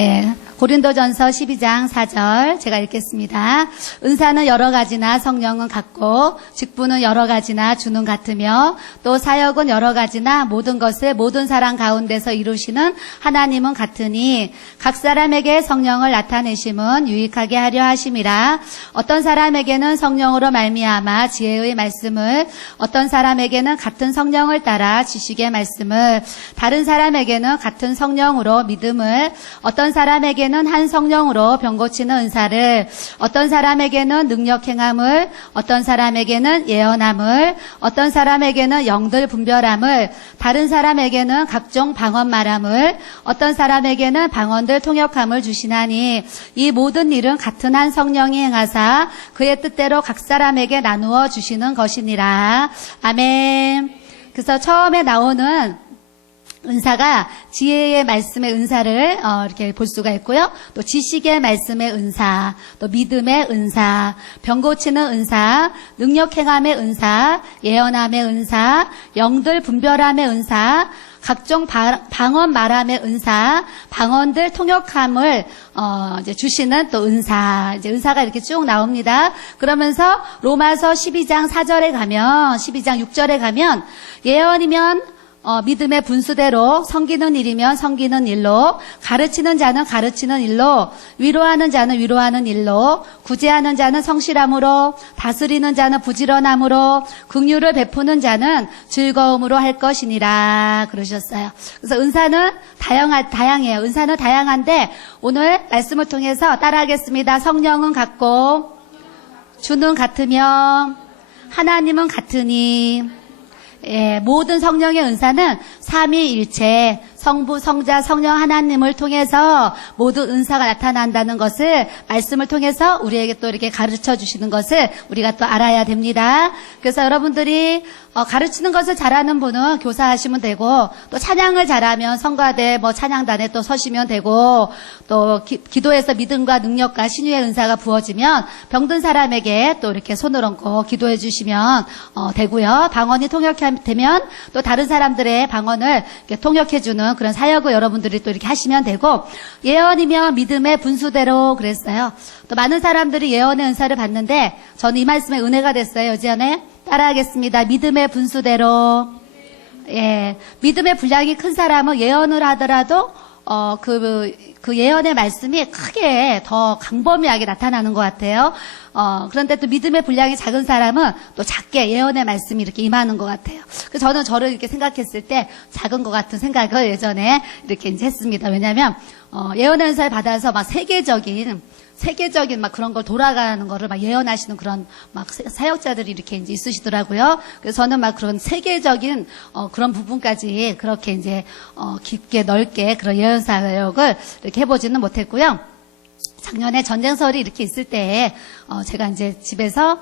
네, 고린도전서 12장 4절 제가 읽겠습니다. 은사는 여러 가지나 성령은 같고 직분은 여러 가지나 주는 같으며 또 사역은 여러 가지나 모든 것을 모든 사람 가운데서 이루시는 하나님은 같으니 각 사람에게 성령을 나타내심은 유익하게 하려 하심이라. 어떤 사람에게는 성령으로 말미암아 지혜의 말씀을, 어떤 사람에게는 같은 성령을 따라 지식의 말씀을, 다른 사람에게는 같은 성령으로 믿음을, 어떤 사람에게는 한 성령으로 병 고치는 은사를, 어떤 사람에게는 능력 행함을, 어떤 사람에게는 예언함을, 어떤 사람에게는 영들 분별함을, 다른 사람에게는 각종 방언 말함을, 어떤 사람에게는 방언들 통역함을 주시나니 이 모든 일은 같은 한 성령이 행하사 그의 뜻대로 각 사람에게 나누어 주시는 것이니라. 아멘. 그래서 처음에 나오는 은사가 지혜의 말씀의 은사를 이렇게 볼 수가 있고요. 또 지식의 말씀의 은사, 또 믿음의 은사, 병 고치는 은사, 능력 행함의 은사, 예언함의 은사, 영들 분별함의 은사, 각종 방언 말함의 은사, 방언들 통역함을 이제 주시는 또 은사, 이제 은사가 이렇게 쭉 나옵니다. 그러면서 로마서 12장 4절에 가면, 12장 6절에 가면 예언이면 믿음의 분수대로, 섬기는 일이면 섬기는 일로, 가르치는 자는 가르치는 일로, 위로하는 자는 위로하는 일로, 구제하는 자는 성실함으로, 다스리는 자는 부지런함으로, 긍휼을 베푸는 자는 즐거움으로 할 것이니라 그러셨어요. 그래서 은사는 다양해요. 은사는 다양한데 오늘 말씀을 통해서 따라하겠습니다. 성령은 같고 주는 같으며 하나님은 같으니. 예, 모든 성령의 은사는 삼위일체, 성부, 성자, 성령 하나님을 통해서 모든 은사가 나타난다는 것을 말씀을 통해서 우리에게 또 이렇게 가르쳐 주시는 것을 우리가 또 알아야 됩니다. 그래서 여러분들이 가르치는 것을 잘하는 분은 교사하시면 되고, 또 찬양을 잘하면 성가대 찬양단에 또 서시면 되고, 또 기도에서 믿음과 능력과 신유의 은사가 부어지면 병든 사람에게 또 이렇게 손을 얹고 기도해 주시면 되고요. 방언이 통역되면 또 다른 사람들의 방언을 이렇게 통역해 주는 그런 사역을 여러분들이 또 이렇게 하시면 되고, 예언이면 믿음의 분수대로 그랬어요. 또 많은 사람들이 예언의 은사를 받는데 저는 이 말씀에 은혜가 됐어요. 예전에 따라하겠습니다. 믿음의 분수대로. 예, 믿음의 분량이 큰 사람은 예언을 하더라도 그 예언의 말씀이 크게 더 강범위하게 나타나는 것 같아요. 그런데 또 믿음의 분량이 작은 사람은 또 작게 예언의 말씀이 이렇게 임하는 것 같아요. 그래서 저는 저를 이렇게 생각했을 때 작은 것 같은 생각을 예전에 이렇게 이제 했습니다. 왜냐하면 예언의 은사를 받아서 막 세계적인 막 그런 걸 돌아가는 거를 막 예언하시는 그런 막 사역자들이 이렇게 이제 있으시더라고요. 그래서 저는 막 그런 세계적인 그런 부분까지 그렇게 이제 깊게 넓게 그런 예언 사역을 이렇게 해보지는 못했고요. 작년에 전쟁설이 이렇게 있을 때 제가 이제 집에서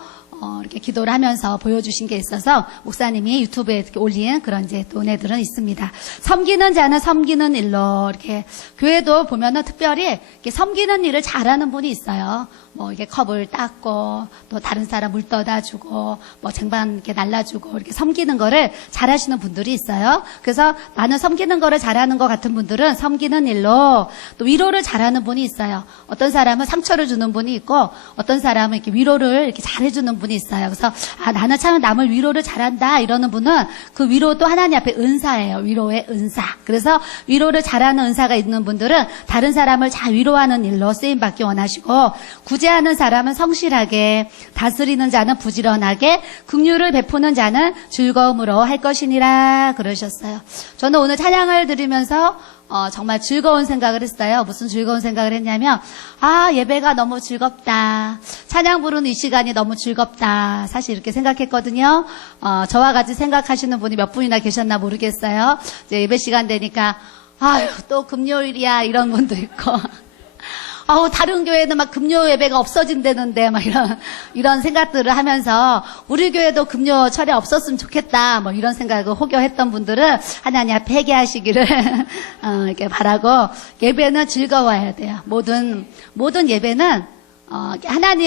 이렇게 기도를 하면서 보여주신 게 있어서 목사님이 유튜브에 이렇게 올린 그런 이제 또 은혜들은 있습니다. 섬기는 자는 섬기는 일로, 이렇게 교회도 보면은 특별히 이렇게 섬기는 일을 잘하는 분이 있어요. 이렇게 컵을 닦고, 또 다른 사람 물 떠다 주고, 쟁반 이렇게 날라주고, 이렇게 섬기는 거를 잘하시는 분들이 있어요. 그래서 나는 섬기는 거를 잘하는 것 같은 분들은 섬기는 일로, 또 위로를 잘하는 분이 있어요. 어떤 사람은 상처를 주는 분이 있고, 어떤 사람은 이렇게 위로를 이렇게 잘해주는 분이 있어요. 그래서 나는 참 남을 위로를 잘한다 이러는 분은 그 위로도 하나님 앞에 은사예요. 위로의 은사. 그래서 위로를 잘하는 은사가 있는 분들은 다른 사람을 잘 위로하는 일로 쓰임받기 원하시고, 구제하는 사람은 성실하게, 다스리는 자는 부지런하게, 긍휼을 베푸는 자는 즐거움으로 할 것이니라 그러셨어요. 저는 오늘 찬양을 드리면서 정말 즐거운 생각을 했어요. 무슨 즐거운 생각을 했냐면, 예배가 너무 즐겁다. 찬양 부르는 이 시간이 너무 즐겁다. 사실 이렇게 생각했거든요. 저와 같이 생각하시는 분이 몇 분이나 계셨나 모르겠어요. 이제 예배 시간 되니까, 또 금요일이야. 이런 분도 있고. 다른 교회는 막 금요 예배가 없어진다는데, 막 이런 생각들을 하면서, 우리 교회도 금요 철에 없었으면 좋겠다, 이런 생각을 호교했던 분들은 하나님 앞에 회개하시기를, 이렇게 바라고, 예배는 즐거워야 돼요. 모든 예배는,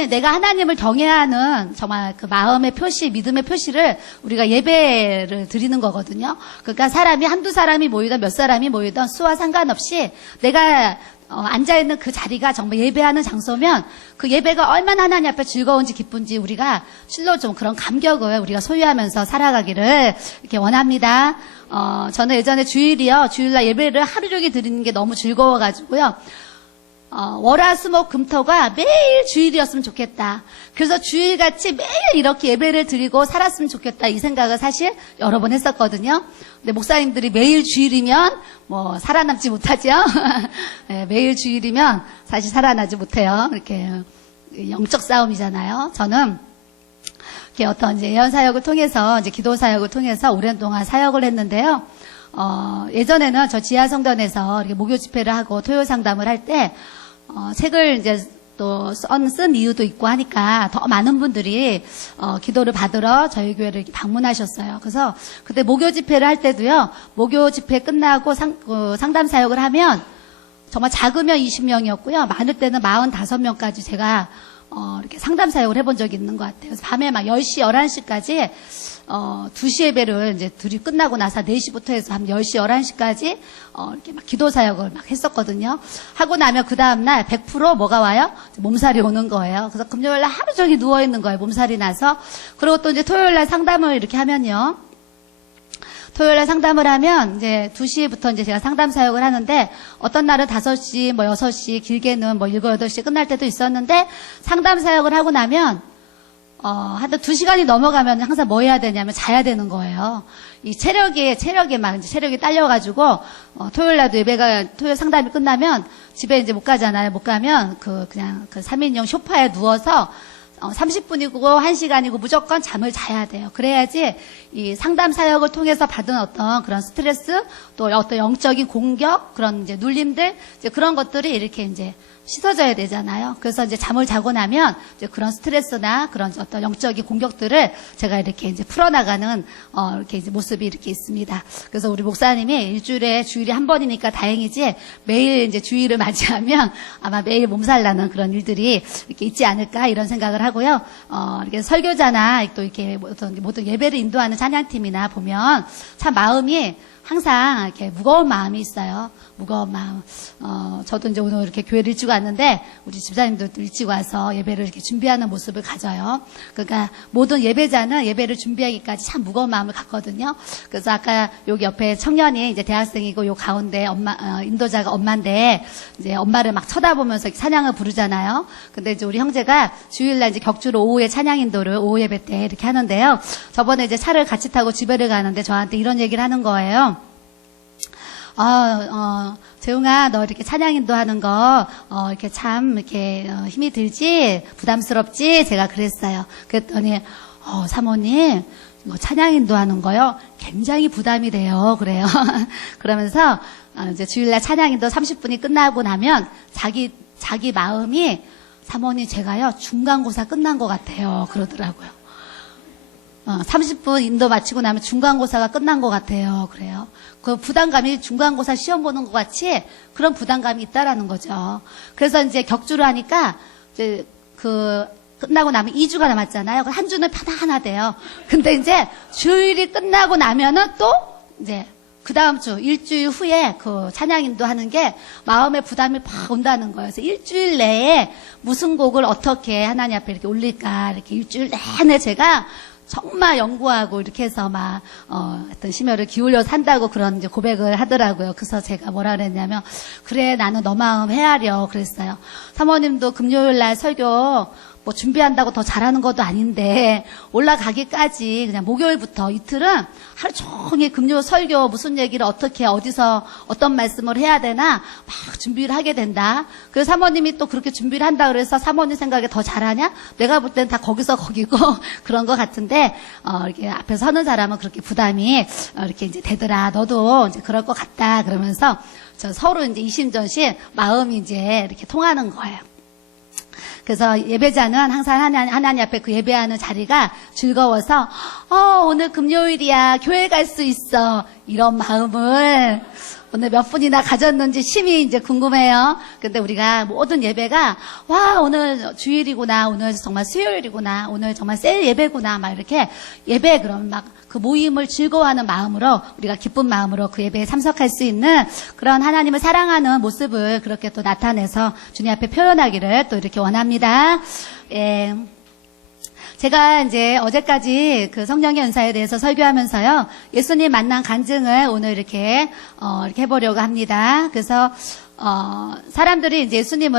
내가 하나님을 경외하는 정말 그 마음의 표시, 믿음의 표시를 우리가 예배를 드리는 거거든요. 그러니까 사람이 한두 사람이 모이든 몇 사람이 모이든 수와 상관없이 내가 앉아있는 그 자리가 정말 예배하는 장소면 그 예배가 얼마나 하나님 앞에 즐거운지 기쁜지 우리가 실로 좀 그런 감격을 우리가 소유하면서 살아가기를 이렇게 원합니다. 저는 예전에 주일날 예배를 하루 종일 드리는 게 너무 즐거워가지고요. 월화수목금토가 매일 주일이었으면 좋겠다. 그래서 주일같이 매일 이렇게 예배를 드리고 살았으면 좋겠다. 이 생각을 사실 여러 번 했었거든요. 근데 목사님들이 매일 주일이면 뭐 살아남지 못하죠. 네, 매일 주일이면 사실 살아나지 못해요. 이렇게 영적 싸움이잖아요. 저는 이렇게 어떤 이제 예언 사역을 통해서 이제 기도 사역을 통해서 오랜 동안 사역을 했는데요. 예전에는 저 지하성전에서 이렇게 목요 집회를 하고 토요 상담을 할 때 책을 이제 또 쓴 이유도 있고 하니까 더 많은 분들이 기도를 받으러 저희 교회를 이렇게 방문하셨어요. 그래서 그때 목요 집회를 할 때도요. 목요 집회 끝나고 상담 사역을 하면 정말 작으면 20명이었고요. 많을 때는 45명까지 제가 이렇게 상담 사역을 해본 적이 있는 것 같아요. 그래서 밤에 막 10시, 11시까지 2시 예배를 이제 둘이 끝나고 나서 4시부터 해서 한 10시, 11시까지 이렇게 막 기도 사역을 막 했었거든요. 하고 나면 그 다음날 100% 뭐가 와요? 몸살이 오는 거예요. 그래서 금요일날 하루 종일 누워있는 거예요. 몸살이 나서. 그리고 또 이제 토요일날 상담을 이렇게 하면요. 토요일날 상담을 하면 이제 2시부터 이제 제가 상담 사역을 하는데 어떤 날은 5시, 뭐 6시, 길게는 뭐 7, 8시 끝날 때도 있었는데 상담 사역을 하고 나면 하여튼 2시간이 넘어가면 항상 뭐 해야 되냐면 자야 되는 거예요. 이 체력이 막 이제 체력이 딸려가지고, 토요일 날도 토요일 상담이 끝나면 집에 이제 못 가잖아요. 못 가면 그냥 3인용 소파에 누워서 30분이고 1시간이고 무조건 잠을 자야 돼요. 그래야지 이 상담 사역을 통해서 받은 어떤 그런 스트레스 또 어떤 영적인 공격 그런 이제 눌림들 이제 그런 것들이 이렇게 이제 씻어져야 되잖아요. 그래서 이제 잠을 자고 나면 이제 그런 스트레스나 그런 어떤 영적인 공격들을 제가 이렇게 이제 풀어나가는 이렇게 이제 모습이 이렇게 있습니다. 그래서 우리 목사님이 주일이 한 번이니까 다행이지 매일 이제 주일을 맞이하면 아마 매일 몸살 나는 그런 일들이 이렇게 있지 않을까 이런 생각을 하고요. 이렇게 설교자나 또 이렇게 모든 예배를 인도하는 찬양팀이나 보면 참 마음이 항상 이렇게 무거운 마음이 있어요. 무거운 마음. 저도 이제 오늘 이렇게 교회를 일찍 왔는데 우리 집사님도 일찍 와서 예배를 이렇게 준비하는 모습을 가져요. 그러니까 모든 예배자는 예배를 준비하기까지 참 무거운 마음을 갖거든요. 그래서 아까 여기 옆에 청년이 이제 대학생이고 요 가운데 인도자가 엄마인데 이제 엄마를 막 쳐다보면서 찬양을 부르잖아요. 근데 이제 우리 형제가 주일날 이제 격주로 오후에 찬양 인도를 오후 예배 때 이렇게 하는데요. 저번에 이제 차를 같이 타고 집에를 가는데 저한테 이런 얘기를 하는 거예요. 재웅아, 너 이렇게 찬양 인도하는 거, 이렇게 참, 이렇게, 힘이 들지? 부담스럽지? 제가 그랬어요. 그랬더니, 사모님, 이거 찬양 인도하는 거요? 굉장히 부담이 돼요. 그래요. 그러면서, 이제 주일날 찬양 인도 30분이 끝나고 나면, 자기 마음이, 사모님, 제가요, 중간고사 끝난 것 같아요. 그러더라고요. 30분 인도 마치고 나면 중간고사가 끝난 것 같아요. 그래요. 그 부담감이 중간고사 시험 보는 것 같이 그런 부담감이 있다라는 거죠. 그래서 이제 격주를 하니까 이제 끝나고 나면 2주가 남았잖아요. 한 주는 편안하대요. 근데 이제 주일이 끝나고 나면은 또 이제 그 다음 주, 일주일 후에 그 찬양인도 하는 게 마음의 부담이 팍 온다는 거예요. 그래서 일주일 내에 무슨 곡을 어떻게 하나님 앞에 이렇게 올릴까, 이렇게 일주일 내내 제가 정말 연구하고 이렇게 해서 막 어떤 심혈을 기울여서 한다고 그런 이제 고백을 하더라고요. 그래서 제가 뭐라 그랬냐면 그래 나는 너 마음 헤아려 그랬어요. 사모님도 금요일 날 설교 뭐 준비한다고 더 잘하는 것도 아닌데 올라가기까지 그냥 목요일부터 이틀은 하루 종일 금요 설교 무슨 얘기를 어떻게 어디서 어떤 말씀을 해야 되나 막 준비를 하게 된다. 그래서 사모님이 또 그렇게 준비를 한다 그래서 사모님 생각에 더 잘하냐? 내가 볼 때는 다 거기서 거기고 그런 것 같은데 이렇게 앞에 서는 사람은 그렇게 부담이 이렇게 이제 되더라. 너도 이제 그럴 것 같다. 그러면서 서로 이제 이심전심 마음이 이제 이렇게 통하는 거예요. 그래서 예배자는 항상 하나님 앞에 그 예배하는 자리가 즐거워서 오늘 금요일이야 교회 갈 수 있어 이런 마음을 오늘 몇 분이나 가졌는지 심히 이제 궁금해요. 근데 우리가 모든 예배가, 와, 오늘 주일이구나, 오늘 정말 수요일이구나, 오늘 정말 셀 예배구나, 막 이렇게 예배 그럼 막 그 모임을 즐거워하는 마음으로, 우리가 기쁜 마음으로 그 예배에 참석할 수 있는 그런 하나님을 사랑하는 모습을 그렇게 또 나타내서 주님 앞에 표현하기를 또 이렇게 원합니다. 예. 제가 이제 어제까지 그 성령의 은사에 대해서 설교하면서요, 예수님 만난 간증을 오늘 이렇게 해보려고 합니다. 그래서, 사람들이 이제 예수님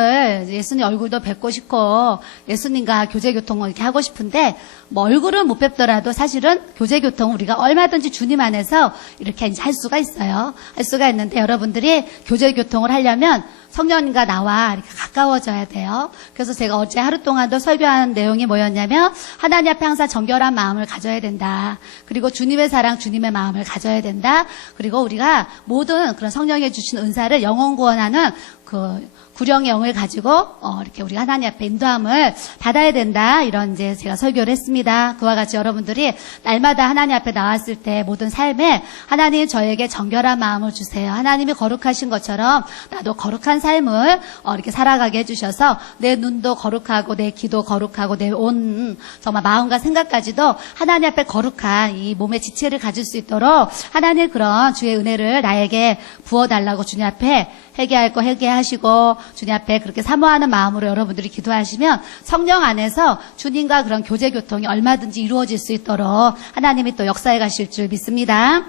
얼굴도 뵙고 싶고, 예수님과 교제교통을 이렇게 하고 싶은데, 뭐 얼굴은 못 뵙더라도 사실은 교제교통을 우리가 얼마든지 주님 안에서 이렇게 이제 할 수가 있어요. 할 수가 있는데 여러분들이 교제교통을 하려면 성령님과 나와 이렇게 가까워져야 돼요. 그래서 제가 어제 하루 동안도 설교한 내용이 뭐였냐면, 하나님 앞에 항상 정결한 마음을 가져야 된다. 그리고 주님의 사랑, 주님의 마음을 가져야 된다. 그리고 우리가 모든 그런 성령이 주신 은사를 영혼 구원하는 그 구령의 영을 가지고 이렇게 우리가 하나님 앞에 인도함을 받아야 된다. 이런 이제 제가 설교를 했습니다. 그와 같이 여러분들이 날마다 하나님 앞에 나왔을 때 모든 삶에 하나님 저에게 정결한 마음을 주세요. 하나님이 거룩하신 것처럼 나도 거룩한 삶을 이렇게 살아가게 해주셔서 내 눈도 거룩하고 내 귀도 거룩하고 내 온 정말 마음과 생각까지도 하나님 앞에 거룩한 이 몸의 지체를 가질 수 있도록 하나님 그런 주의 은혜를 나에게 부어달라고 주님 앞에 회개할 거 회개하시고 주님 앞에 그렇게 사모하는 마음으로 여러분들이 기도하시면 성령 안에서 주님과 그런 교제교통이 얼마든지 이루어질 수 있도록 하나님이 또 역사해 가실 줄 믿습니다.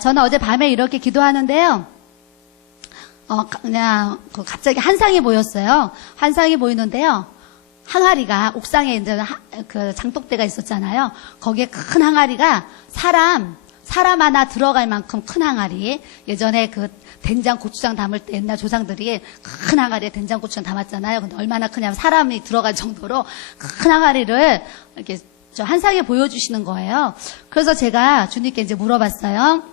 저는 어제 밤에 이렇게 기도하는데요. 그냥 갑자기 한상이 보였어요. 한상이 보이는데요. 항아리가 옥상에 이제 그 장독대가 있었잖아요. 거기에 큰 항아리가 사람 하나 들어갈 만큼 큰 항아리. 예전에 그 된장, 고추장 담을 때 옛날 조상들이 큰 항아리에 된장, 고추장 담았잖아요. 근데 얼마나 크냐면 사람이 들어갈 정도로 큰 항아리를 이렇게 저 한상에 보여주시는 거예요. 그래서 제가 주님께 이제 물어봤어요.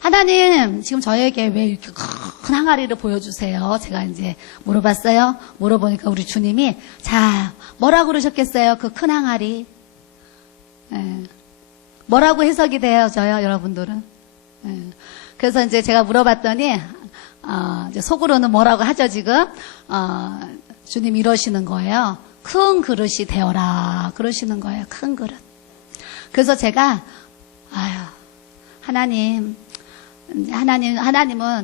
하나님, 지금 저에게 왜 이렇게 큰 항아리를 보여주세요? 제가 이제 물어봤어요. 물어보니까 우리 주님이, 자, 뭐라고 그러셨겠어요? 그 큰 항아리. 예. 뭐라고 해석이 되어져요, 여러분들은? 예. 그래서 이제 제가 물어봤더니, 이제 속으로는 뭐라고 하죠, 지금? 주님 이러시는 거예요. 큰 그릇이 되어라. 그러시는 거예요. 큰 그릇. 그래서 제가, 하나님은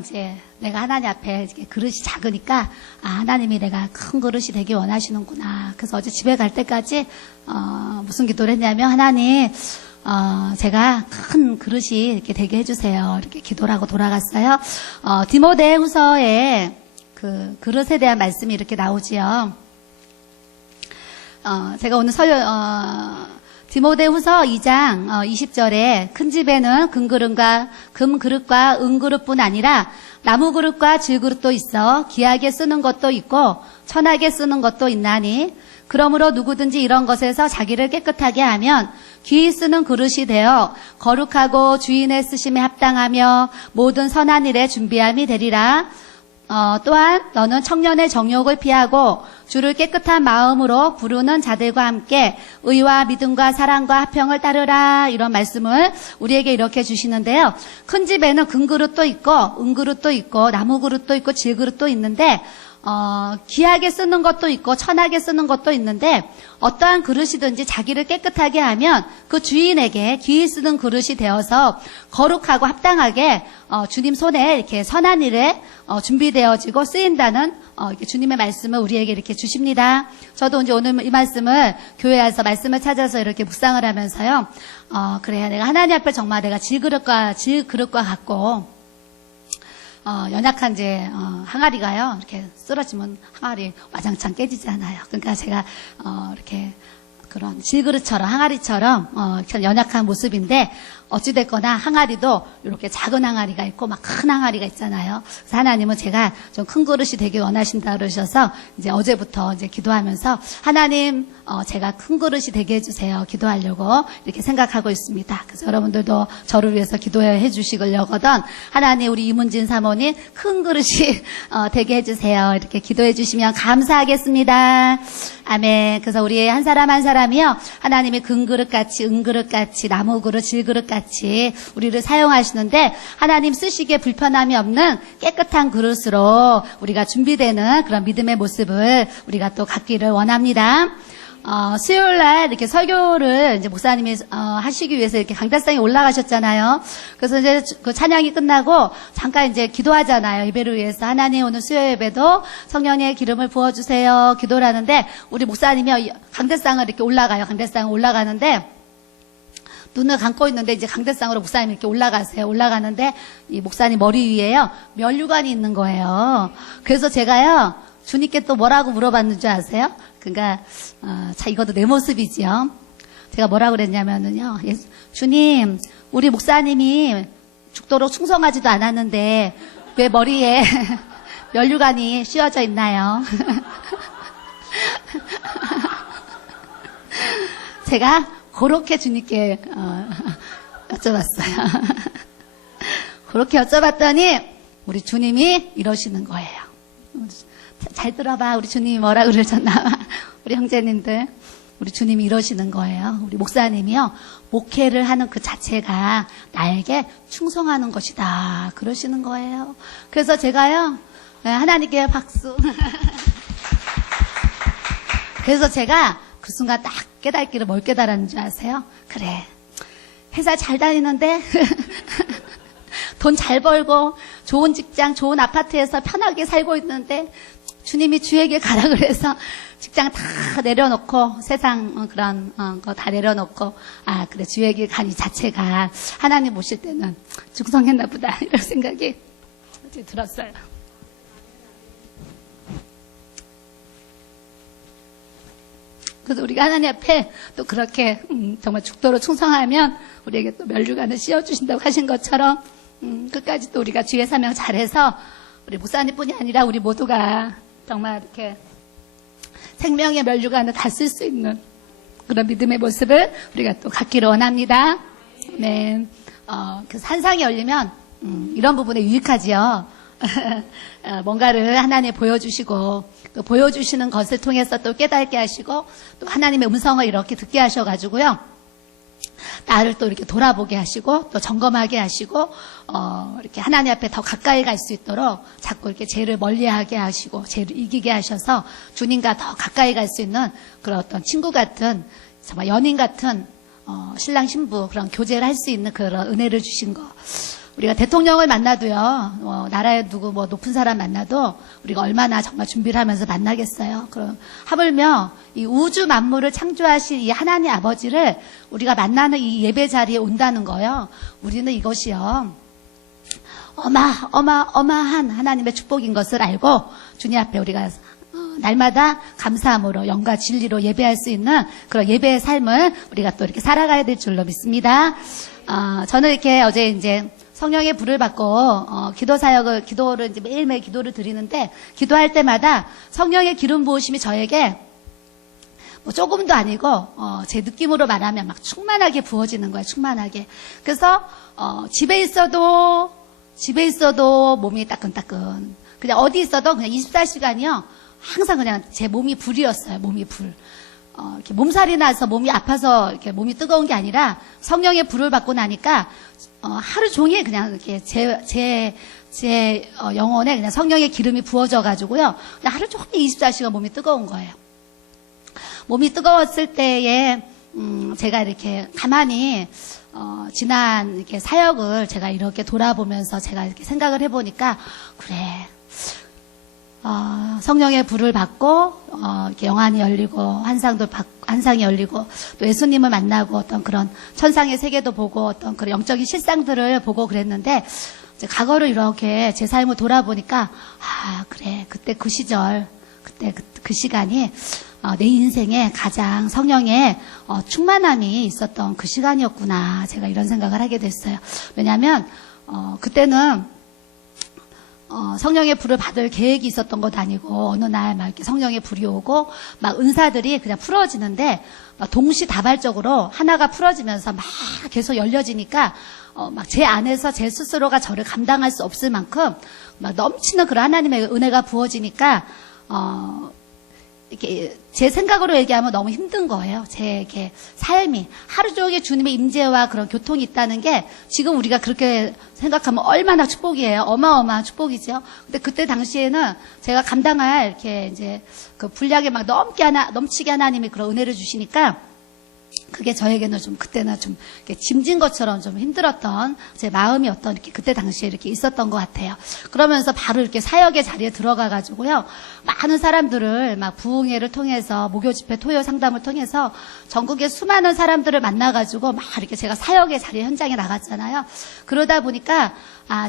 이제 내가 하나님 앞에 이렇게 그릇이 작으니까, 하나님이 내가 큰 그릇이 되길 원하시는구나. 그래서 어제 집에 갈 때까지, 무슨 기도를 했냐면, 하나님, 제가 큰 그릇이 이렇게 되게 해주세요. 이렇게 기도를 하고 돌아갔어요. 디모데 후서에 그 그릇에 대한 말씀이 이렇게 나오지요. 제가 오늘 디모데 후서 2장 20절에 큰 집에는 금그릇과 은그릇뿐 아니라 나무그릇과 질그릇도 있어 귀하게 쓰는 것도 있고 천하게 쓰는 것도 있나니 그러므로 누구든지 이런 것에서 자기를 깨끗하게 하면 귀히 쓰는 그릇이 되어 거룩하고 주인의 쓰심에 합당하며 모든 선한 일에 준비함이 되리라. 또한 너는 청년의 정욕을 피하고 주를 깨끗한 마음으로 부르는 자들과 함께 의와 믿음과 사랑과 화평을 따르라. 이런 말씀을 우리에게 이렇게 주시는데요. 큰 집에는 금그릇도 있고 은그릇도 있고 나무그릇도 있고 질그릇도 있는데 귀하게 쓰는 것도 있고 천하게 쓰는 것도 있는데 어떠한 그릇이든지 자기를 깨끗하게 하면 그 주인에게 귀히 쓰는 그릇이 되어서 거룩하고 합당하게 주님 손에 이렇게 선한 일에 준비되어지고 쓰인다는 이렇게 주님의 말씀을 우리에게 이렇게 주십니다. 저도 이제 오늘 이 말씀을 교회에서 말씀을 찾아서 이렇게 묵상을 하면서요. 그래야 내가 하나님 앞에 정말 내가 질그릇과 같고 연약한 이제 항아리가요 이렇게 쓰러지면 항아리 와장창 깨지잖아요. 그러니까 제가 이렇게 그런 질그릇처럼 항아리처럼 연약한 모습인데 어찌됐거나 항아리도 이렇게 작은 항아리가 있고 막 큰 항아리가 있잖아요. 그래서 하나님은 제가 좀 큰 그릇이 되길 원하신다 그러셔서 이제 어제부터 이제 기도하면서 하나님 제가 큰 그릇이 되게 해주세요. 기도하려고 이렇게 생각하고 있습니다. 그래서 여러분들도 저를 위해서 기도해 주시려거든 하나님 우리 이문진 사모님 큰 그릇이 되게 해주세요. 이렇게 기도해 주시면 감사하겠습니다. 아멘. 그래서 우리 한 사람 한 사람 사람이요. 하나님이 금그릇같이, 은그릇같이, 나무그릇, 질그릇같이 우리를 사용하시는데 하나님 쓰시기에 불편함이 없는 깨끗한 그릇으로 우리가 준비되는 그런 믿음의 모습을 우리가 또 갖기를 원합니다. 수요일 날 이렇게 설교를 이제 목사님이 하시기 위해서 이렇게 강달상에 올라가셨잖아요. 그래서 이제 그 찬양이 끝나고 잠깐 이제 기도하잖아요. 예배를 위해서. 하나님 오늘 수요 예배도 성령의 기름을 부어 주세요. 기도를 하는데 우리 목사님이 강달상을 이렇게 올라가요. 강달상을 올라가는데 눈을 감고 있는데 이제 강대상으로 목사님이 이렇게 올라가세요. 올라가는데 이 목사님 머리 위에요. 면류관이 있는 거예요. 그래서 제가요. 주님께 또 뭐라고 물어봤는 줄 아세요? 그러니까 이것도 내 모습이지요. 제가 뭐라고 그랬냐면은요. 주님, 우리 목사님이 죽도록 충성하지도 않았는데 왜 머리에 면류관이 씌워져 있나요? 제가 그렇게 주님께 여쭤봤어요. 그렇게 여쭤봤더니 우리 주님이 이러시는 거예요. 잘 들어봐. 우리 주님이 뭐라 그러셨나. 우리 형제님들. 우리 주님이 이러시는 거예요. 우리 목사님이요. 목회를 하는 그 자체가 나에게 충성하는 것이다. 그러시는 거예요. 그래서 제가요. 하나님께 박수. 그래서 제가 그 순간 딱 깨닫기를 뭘 깨달았는 줄 아세요? 그래. 회사 잘 다니는데 돈 잘 벌고 좋은 직장, 좋은 아파트에서 편하게 살고 있는데 주님이 주에게 가라 그래서 직장 다 내려놓고 세상 그런 거 다 내려놓고 그래 주에게 가니 자체가 하나님 오실 때는 충성했나 보다 이런 생각이 들었어요. 그래서 우리가 하나님 앞에 또 그렇게 정말 죽도록 충성하면 우리에게 또 면류관을 씌워주신다고 하신 것처럼 끝까지 또 우리가 주의 사명 잘해서 우리 목사님뿐이 아니라 우리 모두가 정말 이렇게 생명의 면류관을 다 쓸 수 있는 그런 믿음의 모습을 우리가 또 갖기를 원합니다. 네. 그래서 한상이 열리면 이런 부분에 유익하지요. 뭔가를 하나님 보여주시고 또 보여주시는 것을 통해서 또 깨닫게 하시고 또 하나님의 음성을 이렇게 듣게 하셔가지고요. 나를 또 이렇게 돌아보게 하시고 또 점검하게 하시고 이렇게 하나님 앞에 더 가까이 갈 수 있도록 자꾸 이렇게 죄를 멀리하게 하시고 죄를 이기게 하셔서 주님과 더 가까이 갈 수 있는 그런 어떤 친구 같은 정말 연인 같은 신랑 신부 그런 교제를 할 수 있는 그런 은혜를 주신 거. 우리가 대통령을 만나도요, 나라에 누구 높은 사람 만나도 우리가 얼마나 정말 준비를 하면서 만나겠어요. 그럼 하물며 이 우주 만물을 창조하신 이 하나님 아버지를 우리가 만나는 이 예배 자리에 온다는 거요. 우리는 이것이요. 어마어마한 하나님의 축복인 것을 알고 주님 앞에 우리가 날마다 감사함으로 영과 진리로 예배할 수 있는 그런 예배의 삶을 우리가 또 이렇게 살아가야 될 줄로 믿습니다. 저는 이렇게 어제 이제 성령의 불을 받고 기도를 이제 매일매일 기도를 드리는데 기도할 때마다 성령의 기름 부으심이 저에게 뭐 조금도 아니고 제 느낌으로 말하면 막 충만하게 부어지는 거예요. 충만하게. 그래서 집에 있어도 몸이 따끈따끈. 그냥 어디 있어도 그냥 24시간이요. 항상 그냥 제 몸이 불이었어요. 몸이 불. 이렇게 몸살이 나서 몸이 아파서 이렇게 몸이 뜨거운 게 아니라 성령의 불을 받고 나니까 하루 종일 그냥 이렇게 제 영혼에 그냥 성령의 기름이 부어져 가지고요. 그냥 하루 종일 24시간 몸이 뜨거운 거예요. 몸이 뜨거웠을 때에 제가 이렇게 가만히 지난 이렇게 사역을 제가 이렇게 돌아보면서 제가 이렇게 생각을 해보니까 그래. 성령의 불을 받고 이렇게 영안이 열리고 환상이 열리고 또 예수님을 만나고 어떤 그런 천상의 세계도 보고 어떤 그런 영적인 실상들을 보고 그랬는데 이제 과거를 이렇게 제 삶을 돌아보니까 그래 그때 그 시절 그때 그 시간이 내 인생에 가장 성령의 충만함이 있었던 그 시간이었구나 제가 이런 생각을 하게 됐어요. 왜냐하면 그때는 성령의 불을 받을 계획이 있었던 것도 아니고 어느 날 막 이렇게 성령의 불이 오고 막 은사들이 그냥 풀어지는데 막 동시다발적으로 하나가 풀어지면서 막 계속 열려지니까 막 제 안에서 제 스스로가 저를 감당할 수 없을 만큼 막 넘치는 그런 하나님의 은혜가 부어지니까 이렇게 제 생각으로 얘기하면 너무 힘든 거예요. 제 이렇게 삶이 하루 종일 주님의 임재와 그런 교통이 있다는 게 지금 우리가 그렇게 생각하면 얼마나 축복이에요. 어마어마한 축복이죠. 근데 그때 당시에는 제가 감당할 이렇게 이제 그 분량에 막 넘치게 하나님이 그런 은혜를 주시니까 그게 저에게는 좀 그때는 좀 짐진 것처럼 좀 힘들었던 제 마음이 어떤 이렇게 그때 당시에 이렇게 있었던 것 같아요. 그러면서 바로 이렇게 사역의 자리에 들어가 가지고요. 많은 사람들을 막 부흥회를 통해서 목요 집회 토요 상담을 통해서 전국의 수많은 사람들을 만나 가지고 막 이렇게 제가 사역의 자리 현장에 나갔잖아요. 그러다 보니까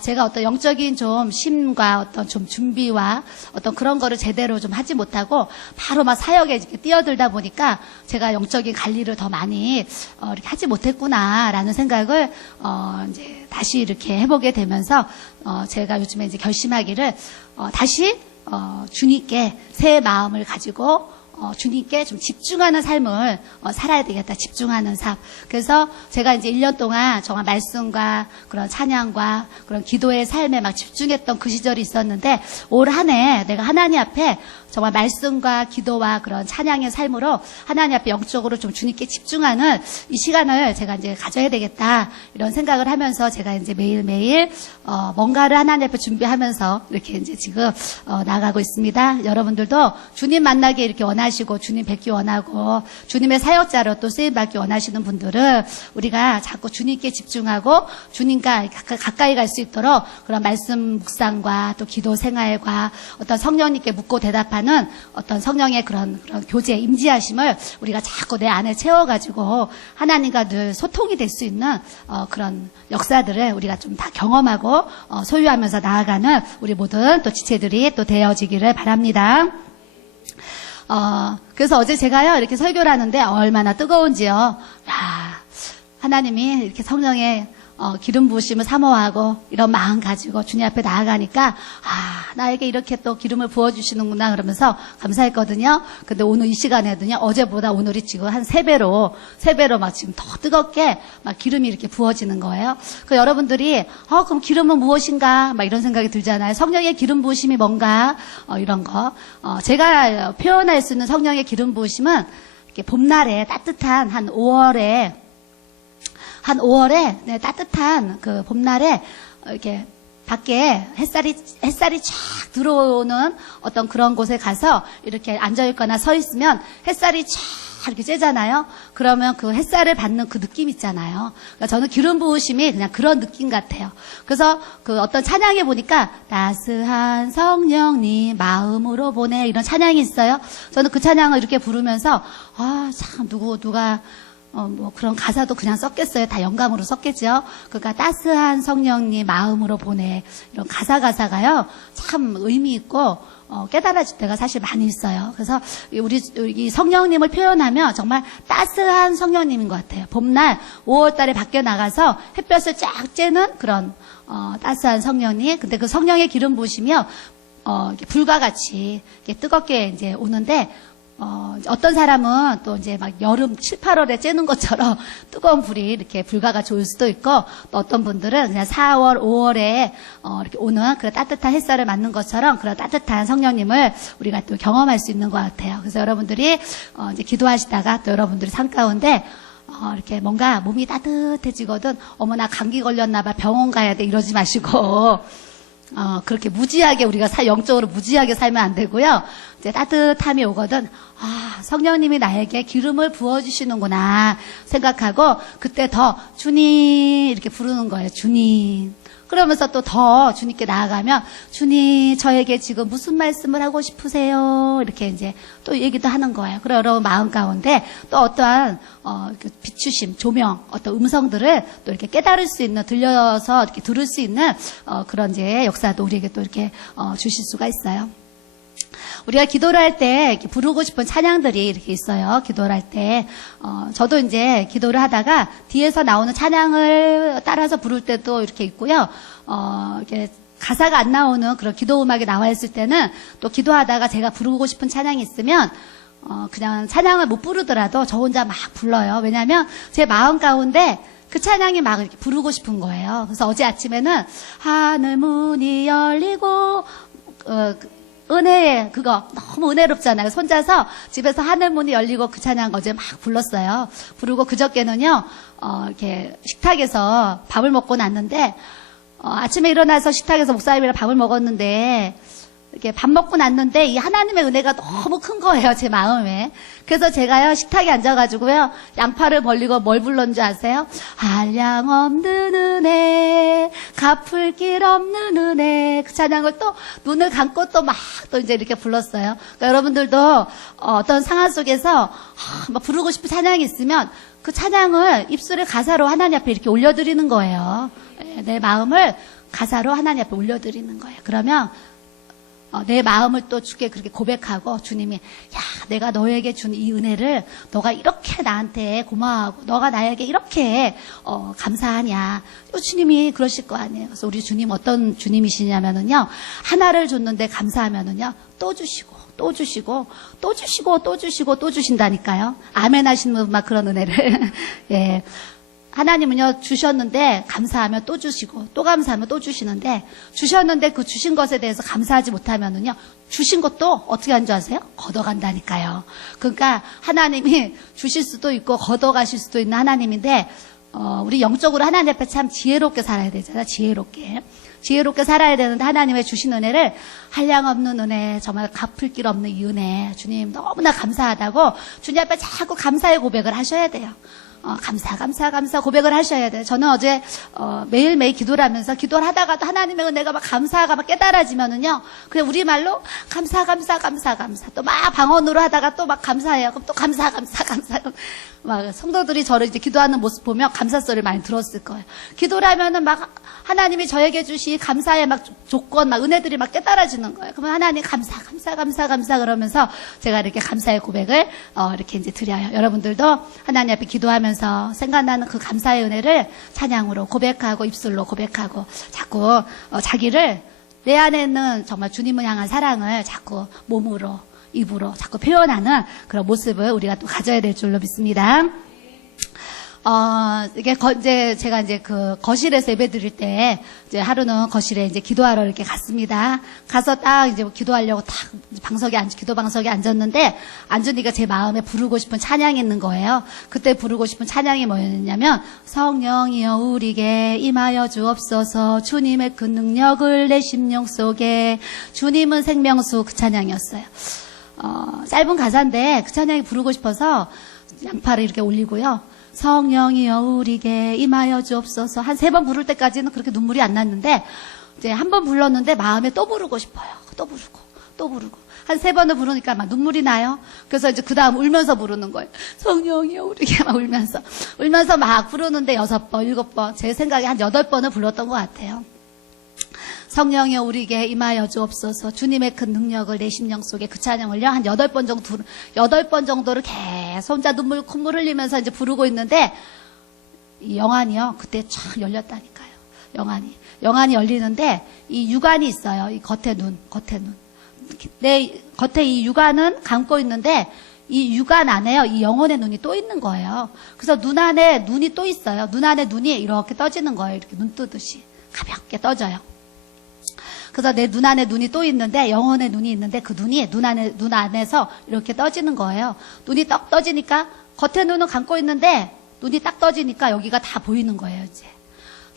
제가 어떤 영적인 좀 심과 어떤 좀 준비와 어떤 그런 거를 제대로 좀 하지 못하고 바로 막 사역에 이렇게 뛰어들다 보니까 제가 영적인 관리를 더 많이 이렇게 하지 못했구나라는 생각을 이제 다시 이렇게 해보게 되면서 제가 요즘에 이제 결심하기를 다시 주님께 새 마음을 가지고 주님께 좀 집중하는 삶을 살아야 되겠다. 집중하는 삶. 그래서 제가 이제 1년 동안 정말 말씀과 그런 찬양과 그런 기도의 삶에 막 집중했던 그 시절이 있었는데 올 한 해 내가 하나님 앞에 정말 말씀과 기도와 그런 찬양의 삶으로 하나님 앞에 영적으로 좀 주님께 집중하는 이 시간을 제가 이제 가져야 되겠다. 이런 생각을 하면서 제가 이제 매일매일 뭔가를 하나님 앞에 준비하면서 이렇게 이제 지금 나가고 있습니다. 여러분들도 주님 만나기 이렇게 원하시고 주님 뵙기 원하고 주님의 사역자로 또 쓰임받기 원하시는 분들은 우리가 자꾸 주님께 집중하고 주님과 가까이 갈 수 있도록 그런 말씀 묵상과 또 기도 생활과 어떤 성령님께 묻고 대답하는 어떤 성령의 그런 교제, 임재하심을 우리가 자꾸 내 안에 채워가지고 하나님과 늘 소통이 될 수 있는 그런 역사들을 우리가 좀 다 경험하고 소유하면서 나아가는 우리 모든 또 지체들이 또 되어지기를 바랍니다. 그래서 어제 제가요, 이렇게 설교를 하는데 얼마나 뜨거운지요. 하나님이 이렇게 성령의 기름 부으심을 사모하고 이런 마음 가지고 주님 앞에 나아가니까 나에게 이렇게 또 기름을 부어주시는구나 그러면서 감사했거든요. 근데 오늘 이 시간에도요, 어제보다 오늘이 지금 한 3배로 막 지금 더 뜨겁게 막 기름이 이렇게 부어지는 거예요. 그 여러분들이 그럼 기름은 무엇인가 막 이런 생각이 들잖아요. 성령의 기름 부으심이 뭔가 이런 거 제가 표현할 수 있는 성령의 기름 부으심은 이렇게 봄날에 따뜻한 한 5월에 네, 따뜻한 그 봄날에 이렇게 밖에 햇살이 쫙 들어오는 어떤 그런 곳에 가서 이렇게 앉아있거나 서 있으면 햇살이 쫙 이렇게 쬐잖아요. 그러면 그 햇살을 받는 그 느낌 있잖아요. 그러니까 저는 기름 부으심이 그냥 그런 느낌 같아요. 그래서 그 어떤 찬양에 보니까 따스한 성령님 마음으로 보내 이런 찬양이 있어요. 저는 그 찬양을 이렇게 부르면서 참 누가 뭐 그런 가사도 그냥 썼겠어요. 다 영감으로 썼겠죠. 그러니까 따스한 성령님 마음으로 보내 이런 가사가요 참 의미 있고 깨달아질 때가 사실 많이 있어요. 그래서 우리 성령님을 표현하면 정말 따스한 성령님인 것 같아요. 봄날 5월달에 밖에 나가서 햇볕을 쫙 쬐는 그런 따스한 성령님. 근데 그 성령의 기름 부으시며 불과 같이 뜨겁게 이제 오는데. 어떤 사람은 또 이제 막 여름 7, 8월에 쬐는 것처럼 뜨거운 불이 이렇게 불가가 좋을 수도 있고 또 어떤 분들은 그냥 4월, 5월에 이렇게 오는 그 따뜻한 햇살을 맞는 것처럼 그런 따뜻한 성령님을 우리가 또 경험할 수 있는 것 같아요. 그래서 여러분들이 이제 기도하시다가 또 여러분들이 삶 가운데 이렇게 뭔가 몸이 따뜻해지거든 어머나 감기 걸렸나 봐 병원 가야 돼 이러지 마시고 그렇게 무지하게 우리가 영적으로 무지하게 살면 안 되고요. 이제 따뜻함이 오거든 성령님이 나에게 기름을 부어주시는구나 생각하고 그때 더 주님 이렇게 부르는 거예요. 주님. 그러면서 또 더 주님께 나아가면 주님 저에게 지금 무슨 말씀을 하고 싶으세요? 이렇게 이제 또 얘기도 하는 거예요. 그리고 여러분 마음 가운데 또 어떠한 비추심, 조명, 어떤 음성들을 또 이렇게 깨달을 수 있는 들려서 이렇게 들을 수 있는 그런 이제 역사도 우리에게 또 이렇게 주실 수가 있어요. 우리가 기도를 할 때 부르고 싶은 찬양들이 이렇게 있어요. 기도를 할 때. 저도 이제 기도를 하다가 뒤에서 나오는 찬양을 따라서 부를 때도 이렇게 있고요. 이렇게 가사가 안 나오는 그런 기도 음악이 나와 있을 때는 또 기도하다가 제가 부르고 싶은 찬양이 있으면 그냥 찬양을 못 부르더라도 저 혼자 막 불러요. 왜냐하면 제 마음 가운데 그 찬양이 막 이렇게 부르고 싶은 거예요. 그래서 어제 아침에는 하늘 문이 열리고 은혜의 그거 너무 은혜롭잖아요. 손자서 집에서 하늘문이 열리고 그 찬양 어제 막 불렀어요. 부르고 그저께는요, 이렇게 식탁에서 밥을 먹고 났는데, 아침에 일어나서 식탁에서 목사님이랑 밥을 먹었는데, 이렇게 밥 먹고 났는데 이 하나님의 은혜가 너무 큰 거예요, 제 마음에. 그래서 제가요, 식탁에 앉아가지고요, 양팔을 벌리고 뭘 불렀는지 아세요? 한량없는 은혜, 갚을 길 없는 은혜. 그 찬양을 또 눈을 감고 또 막 또 이제 이렇게 불렀어요. 그러니까 여러분들도 어떤 상황 속에서 막 부르고 싶은 찬양이 있으면 그 찬양을 입술의 가사로 하나님 앞에 이렇게 올려드리는 거예요. 내 마음을 가사로 하나님 앞에 올려드리는 거예요. 그러면 내 마음을 또 주께 그렇게 고백하고, 주님이 야, 내가 너에게 준 이 은혜를 너가 이렇게 나한테 고마워하고 너가 나에게 이렇게 감사하냐. 주님이 그러실 거 아니에요. 그래서 우리 주님 어떤 주님이시냐면은요, 하나를 줬는데 감사하면은요, 또 주시고 또 주시고 또 주시고 또 주시고 또 주신다니까요. 아멘 하시는 분 막 그런 은혜를 예. 하나님은요, 주셨는데 감사하면 또 주시고 또 감사하면 또 주시는데, 주셨는데 그 주신 것에 대해서 감사하지 못하면은요, 주신 것도 어떻게 하는 줄 아세요? 걷어간다니까요. 그러니까 하나님이 주실 수도 있고 걷어가실 수도 있는 하나님인데, 우리 영적으로 하나님 앞에 참 지혜롭게 살아야 되잖아요. 지혜롭게 살아야 되는데, 하나님의 주신 은혜를 한량없는 은혜, 정말 갚을 길 없는 이 은혜, 주님 너무나 감사하다고 주님 앞에 자꾸 감사의 고백을 하셔야 돼요. 감사 고백을 하셔야 돼요. 저는 어제 매일매일 기도를 하면서 기도를 하다가도 하나님의 은혜가 막 감사가 막 깨달아지면은요, 그냥 우리말로 감사 또 막 방언으로 하다가 또 막 감사해요. 그럼 또 감사 막 성도들이 저를 이제 기도하는 모습 보면 감사 소리를 많이 들었을 거예요. 기도를 하면은 막 하나님이 저에게 주시 감사의 막 조건, 막 은혜들이 막 깨달아지는 거예요. 그러면 하나님 감사 그러면서 제가 이렇게 감사의 고백을 이렇게 이제 드려요. 여러분들도 하나님 앞에 기도하면서 생각나는 그 감사의 은혜를 찬양으로 고백하고 입술로 고백하고 자꾸 자기를 내 안에 있는 정말 주님을 향한 사랑을 자꾸 몸으로, 입으로 자꾸 표현하는 그런 모습을 우리가 또 가져야 될 줄로 믿습니다. 이게 이제 제가 이제 그 거실에서 예배 드릴 때, 이제 하루는 거실에 이제 기도하러 이렇게 갔습니다. 가서 딱 이제 기도하려고 딱 기도 방석에 앉았는데, 앉으니까 제 마음에 부르고 싶은 찬양이 있는 거예요. 그때 부르고 싶은 찬양이 뭐였냐면, 성령이여 우리에게 임하여 주옵소서, 주님의 그 능력을 내 심령 속에, 주님은 생명수, 그 찬양이었어요. 짧은 가사인데 그 찬양이 부르고 싶어서 양팔을 이렇게 올리고요. 성령이여 우리에게 임하여 주옵소서. 한 3번 부를 때까지는 그렇게 눈물이 안 났는데, 이제 한 번 불렀는데 마음에 또 부르고 싶어요. 또 부르고. 한 3번을 부르니까 막 눈물이 나요. 그래서 이제 그 다음 울면서 부르는 거예요. 성령이여 우리에게, 막 울면서 막 부르는데 6번, 7번, 제 생각에 한 8번을 불렀던 것 같아요. 성령이여 우리에게 임하여 주옵소서, 주님의 큰 능력을 내 심령 속에, 그 찬양을요 한 8번 정도를 계속 혼자 콧물 흘리면서 이제 부르고 있는데, 이 영안이요 그때 촥 열렸다니까요. 영안이 열리는데 이 육안이 있어요. 이 겉에 눈. 내 겉에 이 육안은 감고 있는데, 이 육안 안에요, 이 영혼의 눈이 또 있는 거예요. 그래서 눈 안에 눈이 또 있어요. 눈 안에 눈이 이렇게 떠지는 거예요. 이렇게 눈 뜨듯이 가볍게 떠져요. 그래서 내 눈 안에 눈이 또 있는데, 영혼의 눈이 있는데, 그 눈이 눈 안에서 이렇게 떠지는 거예요. 눈이 떡 떠지니까, 겉에 눈은 감고 있는데 눈이 딱 떠지니까 여기가 다 보이는 거예요. 이제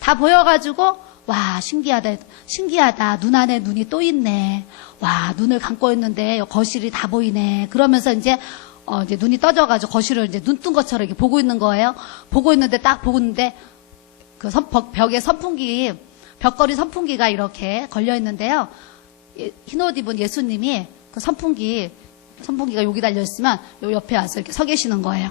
다 보여가지고, 와, 신기하다. 눈 안에 눈이 또 있네. 와, 눈을 감고 있는데 거실이 다 보이네. 그러면서 이제 눈이 떠져가지고 거실을 이제 눈 뜬 것처럼 이렇게 보고 있는 거예요. 보고 있는데 그 벽에 벽걸이 선풍기가 이렇게 걸려 있는데요. 흰옷 입은 예수님이 그 선풍기가 여기 달려 있으면 요 옆에 와서 이렇게 서 계시는 거예요.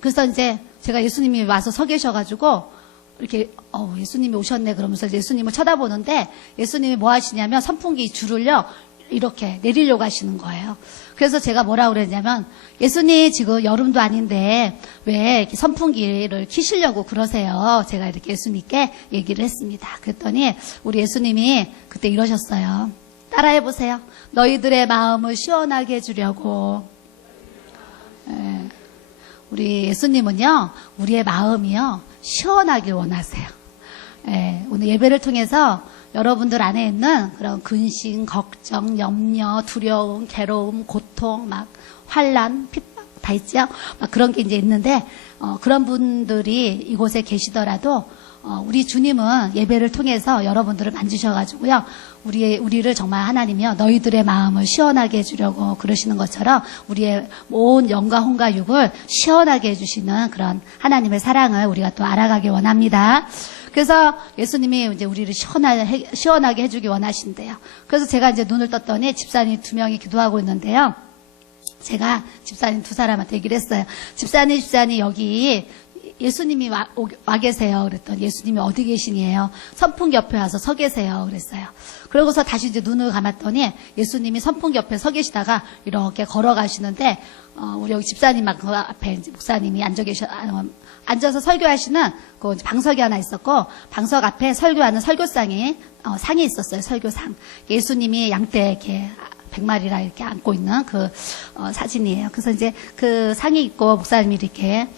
그래서 이제 제가 예수님이 와서 서 계셔가지고 이렇게 예수님이 오셨네 그러면서 예수님을 쳐다보는데, 예수님이 뭐 하시냐면 선풍기 줄을요 이렇게 내리려고 하시는 거예요. 그래서 제가 뭐라고 그랬냐면, 예수님 지금 여름도 아닌데 왜 이렇게 선풍기를 켜시려고 그러세요? 제가 이렇게 예수님께 얘기를 했습니다. 그랬더니 우리 예수님이 그때 이러셨어요. 따라해 보세요. 너희들의 마음을 시원하게 해주려고. 우리 예수님은요, 우리의 마음이요 시원하길 원하세요. 오늘 예배를 통해서 여러분들 안에 있는 그런 근심, 걱정, 염려, 두려움, 괴로움, 고통, 막 환란, 핍박 다 있죠. 막 그런 게 이제 있는데 그런 분들이 이곳에 계시더라도 우리 주님은 예배를 통해서 여러분들을 만지셔가지고요. 우리를 정말 하나님이요. 너희들의 마음을 시원하게 해주려고 그러시는 것처럼 우리의 온 영과 혼과 육을 시원하게 해주시는 그런 하나님의 사랑을 우리가 또 알아가길 원합니다. 그래서 예수님이 이제 우리를 시원하게 해주기 원하신대요. 그래서 제가 이제 눈을 떴더니 집사님 2명이 기도하고 있는데요. 제가 집사님 2사람한테 얘기를 했어요. 집사님 여기 예수님이 와 계세요. 그랬더니 예수님이 어디 계시니에요? 선풍기 옆에 와서 서 계세요. 그랬어요. 그러고서 다시 이제 눈을 감았더니 예수님이 선풍기 옆에 서 계시다가 이렇게 걸어가시는데 우리 여기 집사님 그 앞에 이제 목사님이 앉아서 설교하시는 그 방석이 하나 있었고 방석 앞에 설교하는 설교상이 상이 있었어요. 설교상. 예수님이 양떼 이렇게 100마리라 이렇게 안고 있는 그 사진이에요. 그래서 이제 그 상이 있고 목사님이 이렇게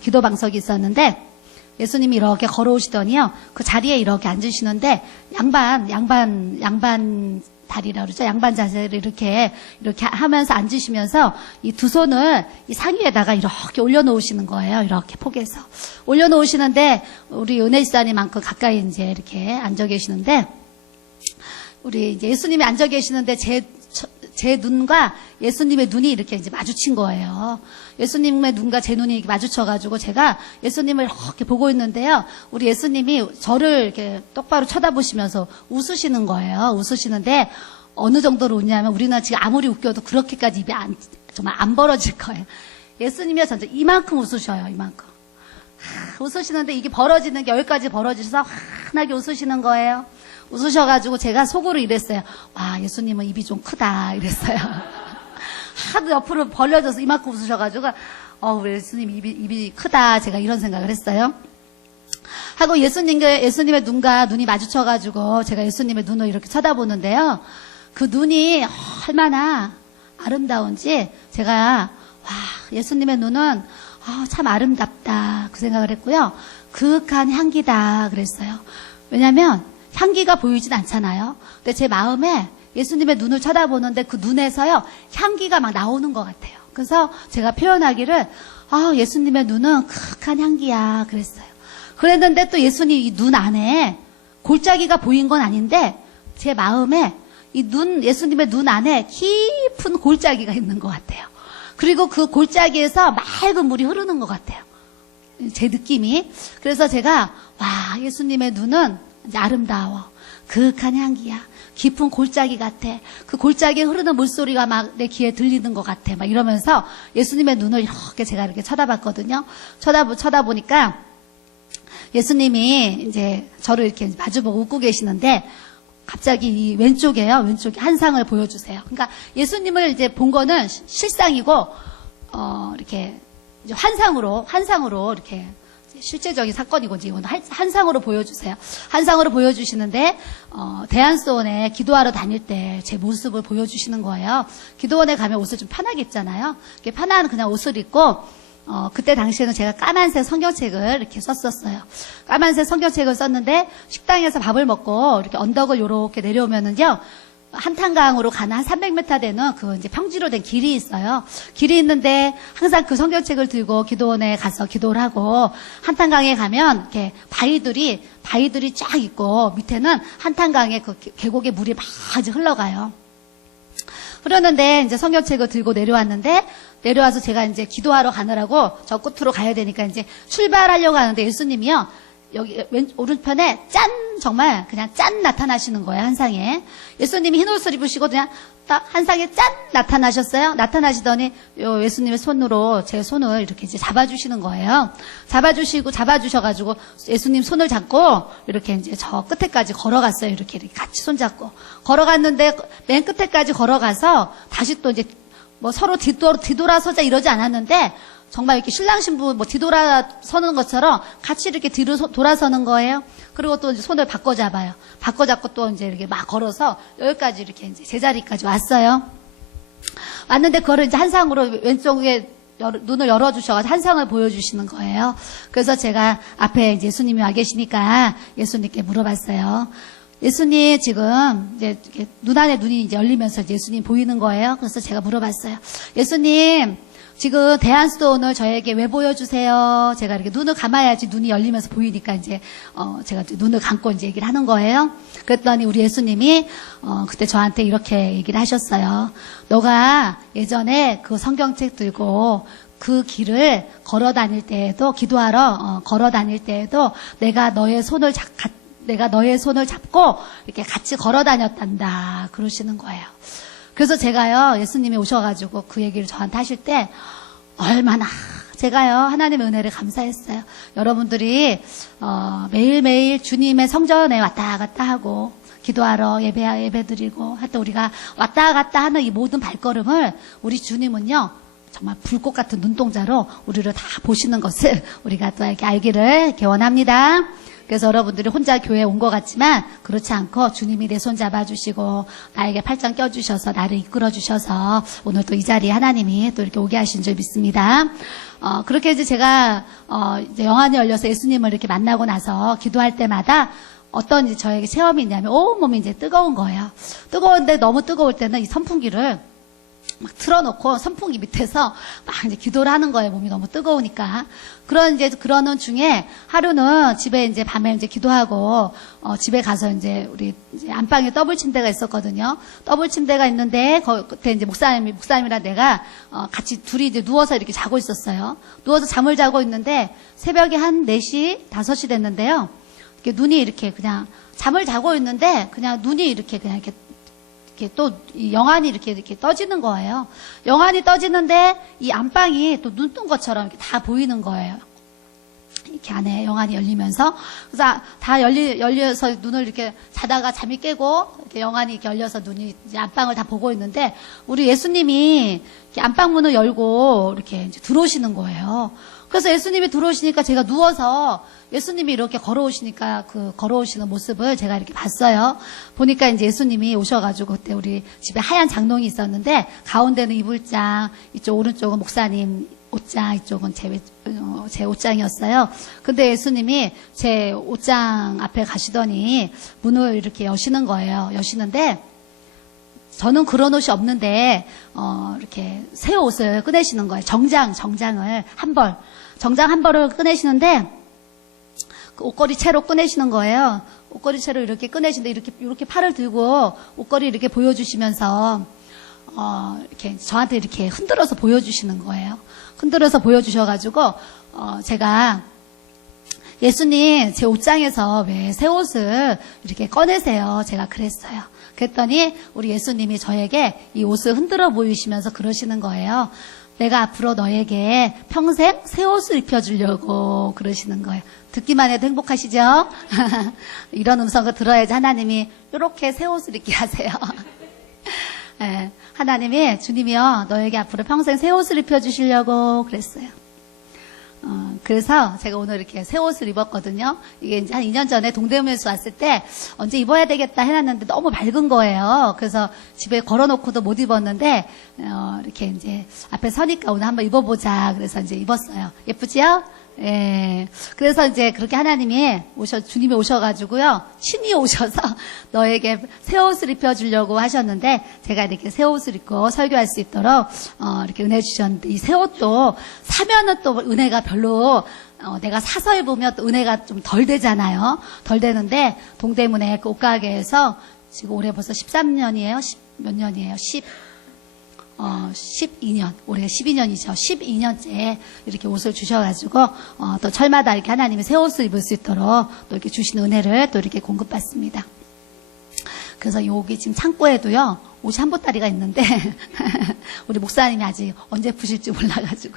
기도 방석이 있었는데 예수님이 이렇게 걸어오시더니요. 그 자리에 이렇게 앉으시는데 양반 다리라 그러죠. 양반 자세를 이렇게 하면서 앉으시면서 이 두 손을 이 상 위에다가 이렇게 올려놓으시는 거예요. 이렇게 포개서 올려놓으시는데 우리 은혜 집사님만큼 가까이 이제 이렇게 앉아 계시는데 우리 이제 예수님이 앉아 계시는데 제 눈과 예수님의 눈이 이렇게 이제 마주친 거예요. 예수님의 눈과 제 눈이 이렇게 마주쳐가지고 제가 예수님을 이렇게 보고 있는데요. 우리 예수님이 저를 이렇게 똑바로 쳐다보시면서 웃으시는 거예요. 웃으시는데 어느 정도로 웃냐면 우리는 지금 아무리 웃겨도 그렇게까지 입이 정말 안 벌어질 거예요. 예수님이요, 전체 이만큼 웃으셔요. 이만큼. 웃으시는데 이게 벌어지는 게 여기까지 벌어지셔서 환하게 웃으시는 거예요. 웃으셔가지고 제가 속으로 이랬어요. 와, 예수님은 입이 좀 크다. 이랬어요. 하도 옆으로 벌려져서 이만큼 웃으셔가지고, 우리 예수님 입이 크다. 제가 이런 생각을 했어요. 하고 예수님의 눈과 눈이 마주쳐가지고 제가 예수님의 눈을 이렇게 쳐다보는데요. 그 눈이 얼마나 아름다운지 제가, 예수님의 눈은 참 아름답다. 그 생각을 했고요. 그윽한 향기다. 그랬어요. 왜냐면, 향기가 보이진 않잖아요. 근데 제 마음에 예수님의 눈을 쳐다보는데 그 눈에서요, 향기가 막 나오는 것 같아요. 그래서 제가 표현하기를, 예수님의 눈은 그윽한 향기야. 그랬어요. 그랬는데 또 예수님 이 눈 안에 골짜기가 보인 건 아닌데, 제 마음에 예수님의 눈 안에 깊은 골짜기가 있는 것 같아요. 그리고 그 골짜기에서 맑은 물이 흐르는 것 같아요. 제 느낌이. 그래서 제가, 예수님의 눈은 이제 아름다워. 그윽한 향기야. 깊은 골짜기 같아. 그 골짜기에 흐르는 물소리가 막 내 귀에 들리는 것 같아. 막 이러면서 예수님의 눈을 이렇게 제가 이렇게 쳐다봤거든요. 쳐다보니까 예수님이 이제 저를 이렇게 마주보고 웃고 계시는데 갑자기 이 왼쪽에 한 상을 보여주세요. 그러니까 예수님을 이제 본 거는 실상이고, 이렇게 이제 환상으로 이렇게 실제적인 사건이고 이제 이건 한상으로 보여주세요. 한상으로 보여주시는데 대한수원에 기도하러 다닐 때 제 모습을 보여주시는 거예요. 기도원에 가면 옷을 좀 편하게 입잖아요. 이렇게 편한 그냥 옷을 입고 그때 당시에는 제가 까만색 성경책을 이렇게 썼었어요. 까만색 성경책을 썼는데 식당에서 밥을 먹고 이렇게 언덕을 요렇게 내려오면은요. 한탄강으로 가는 한 300m 되는 그 이제 평지로 된 길이 있어요. 길이 있는데 항상 그 성경책을 들고 기도원에 가서 기도를 하고 한탄강에 가면 이렇게 바위들이 쫙 있고 밑에는 한탄강의 그 계곡의 물이 막 흘러가요. 그러는데 이제 성경책을 들고 내려와서 제가 이제 기도하러 가느라고 저 끝으로 가야 되니까 이제 출발하려고 하는데 예수님이요. 여기 오른편에 정말 그냥 나타나시는 거예요, 한상에. 예수님이 흰 옷을 입으시고 그냥 딱 한상에 나타나셨어요. 나타나시더니 예수님의 손으로 제 손을 이렇게 이제 잡아주시는 거예요. 잡아주셔가지고 예수님 손을 잡고 이렇게 이제 저 끝에까지 걸어갔어요. 이렇게 같이 손잡고. 걸어갔는데 맨 끝에까지 걸어가서 다시 또 이제 뭐 서로 뒤돌아서자 이러지 않았는데 정말 이렇게 신랑 신부 뒤돌아서는 것처럼 같이 이렇게 뒤로 돌아서는 거예요. 그리고 또 이제 손을 바꿔 잡아요. 바꿔 잡고 또 이제 이렇게 막 걸어서 여기까지 이렇게 이제 제자리까지 왔어요. 왔는데 그거를 이제 한상으로 왼쪽에 눈을 열어주셔서 한상을 보여주시는 거예요. 그래서 제가 앞에 이제 예수님이 와 계시니까 예수님께 물어봤어요. 예수님 지금 이제 이렇게 눈 안에 눈이 이제 열리면서 이제 예수님 보이는 거예요. 그래서 제가 물어봤어요. 예수님, 지금 대한수도원을 저에게 왜 보여주세요? 제가 이렇게 눈을 감아야지 눈이 열리면서 보이니까 이제, 제가 눈을 감고 이제 얘기를 하는 거예요. 그랬더니 우리 예수님이, 그때 저한테 이렇게 얘기를 하셨어요. 너가 예전에 그 성경책 들고 그 길을 걸어 다닐 때에도, 기도하러, 걸어 다닐 때에도 내가 너의 손을 잡고 이렇게 같이 걸어 다녔단다. 그러시는 거예요. 그래서 제가요, 예수님이 오셔가지고 그 얘기를 저한테 하실 때, 얼마나 제가요, 하나님의 은혜를 감사했어요. 여러분들이, 매일매일 주님의 성전에 왔다 갔다 하고, 기도하러 예배 드리고, 하여튼 우리가 왔다 갔다 하는 이 모든 발걸음을 우리 주님은요, 정말 불꽃 같은 눈동자로 우리를 다 보시는 것을 우리가 또 이렇게 알기를 이렇게 원합니다. 그래서 여러분들이 혼자 교회에 온 것 같지만 그렇지 않고 주님이 내 손 잡아주시고 나에게 팔짱 껴주셔서 나를 이끌어주셔서 오늘 또 이 자리에 하나님이 또 이렇게 오게 하신 줄 믿습니다. 그렇게 이제 제가 이제 영안이 열려서 예수님을 이렇게 만나고 나서 기도할 때마다 어떤 이제 저에게 체험이 있냐면 온몸이 이제 뜨거운 거예요. 뜨거운데 너무 뜨거울 때는 이 선풍기를 막 틀어놓고 선풍기 밑에서 막 이제 기도를 하는 거예요. 몸이 너무 뜨거우니까. 그러는 중에 하루는 집에 이제 밤에 이제 기도하고, 집에 가서 이제 우리 이제 안방에 더블 침대가 있었거든요. 더블 침대가 있는데, 그때 이제 목사님이랑 내가, 같이 둘이 이제 누워서 이렇게 자고 있었어요. 누워서 잠을 자고 있는데, 새벽에 한 4시, 5시 됐는데요. 이렇게 눈이 이렇게 그냥 잠을 자고 있는데, 그냥 눈이 이렇게 그냥 이렇게 또 영안이 이렇게 떠지는 거예요. 영안이 떠지는데 이 안방이 또 눈 뜬 것처럼 이렇게 다 보이는 거예요. 이렇게 안에 영안이 열리면서 그래서 다 열려서 눈을 이렇게 자다가 잠이 깨고 이렇게 영안이 이렇게 열려서 눈이 이제 안방을 다 보고 있는데 우리 예수님이 이렇게 안방 문을 열고 이렇게 이제 들어오시는 거예요. 그래서 예수님이 들어오시니까 제가 누워서 예수님이 이렇게 걸어오시니까 그 걸어오시는 모습을 제가 이렇게 봤어요. 보니까 이제 예수님이 오셔가지고 그때 우리 집에 하얀 장롱이 있었는데 가운데는 이불장, 이쪽 오른쪽은 목사님 옷장, 이쪽은 제 옷장이었어요. 근데 예수님이 제 옷장 앞에 가시더니 문을 이렇게 여시는 거예요. 여시는데 저는 그런 옷이 없는데 이렇게 새 옷을 꺼내시는 거예요. 정장을 정장 한 벌을 꺼내시는데 그 옷걸이 채로 꺼내시는 거예요. 옷걸이 채로 이렇게 꺼내시는데 이렇게 팔을 들고 옷걸이 이렇게 보여주시면서 이렇게 저한테 이렇게 흔들어서 보여주시는 거예요. 흔들어서 보여주셔가지고 제가 예수님 제 옷장에서 왜 새 옷을 이렇게 꺼내세요? 제가 그랬어요. 그랬더니 우리 예수님이 저에게 이 옷을 흔들어 보이시면서 그러시는 거예요. 내가 앞으로 너에게 평생 새 옷을 입혀주려고 그러시는 거예요. 듣기만 해도 행복하시죠? 이런 음성을 들어야지 하나님이 이렇게 새 옷을 입게 하세요. 네, 하나님이 주님이요 너에게 앞으로 평생 새 옷을 입혀주시려고 그랬어요. 그래서 제가 오늘 이렇게 새 옷을 입었거든요. 이게 이제 한 2년 전에 동대문에서 왔을 때 언제 입어야 되겠다 해놨는데 너무 밝은 거예요. 그래서 집에 걸어놓고도 못 입었는데, 이렇게 이제 앞에 서니까 오늘 한번 입어보자. 그래서 이제 입었어요. 예쁘지요? 예. 그래서 이제 그렇게 주님이 오셔가지고요. 친히 오셔서 너에게 새 옷을 입혀주려고 하셨는데, 제가 이렇게 새 옷을 입고 설교할 수 있도록, 이렇게 은혜 주셨는데, 이 새 옷도 사면은 또 은혜가 별로, 내가 사서 입으면 또 은혜가 좀 덜 되잖아요. 덜 되는데, 동대문에 그 옷가게에서 지금 올해 벌써 13년이에요? 몇 년이에요? 12년, 올해 12년이죠. 12년째 이렇게 옷을 주셔가지고, 또 철마다 이렇게 하나님이 새 옷을 입을 수 있도록 또 이렇게 주시는 은혜를 또 이렇게 공급받습니다. 그래서 여기 지금 창고에도요, 옷이 한 보따리가 있는데, 우리 목사님이 아직 언제 푸실지 몰라가지고,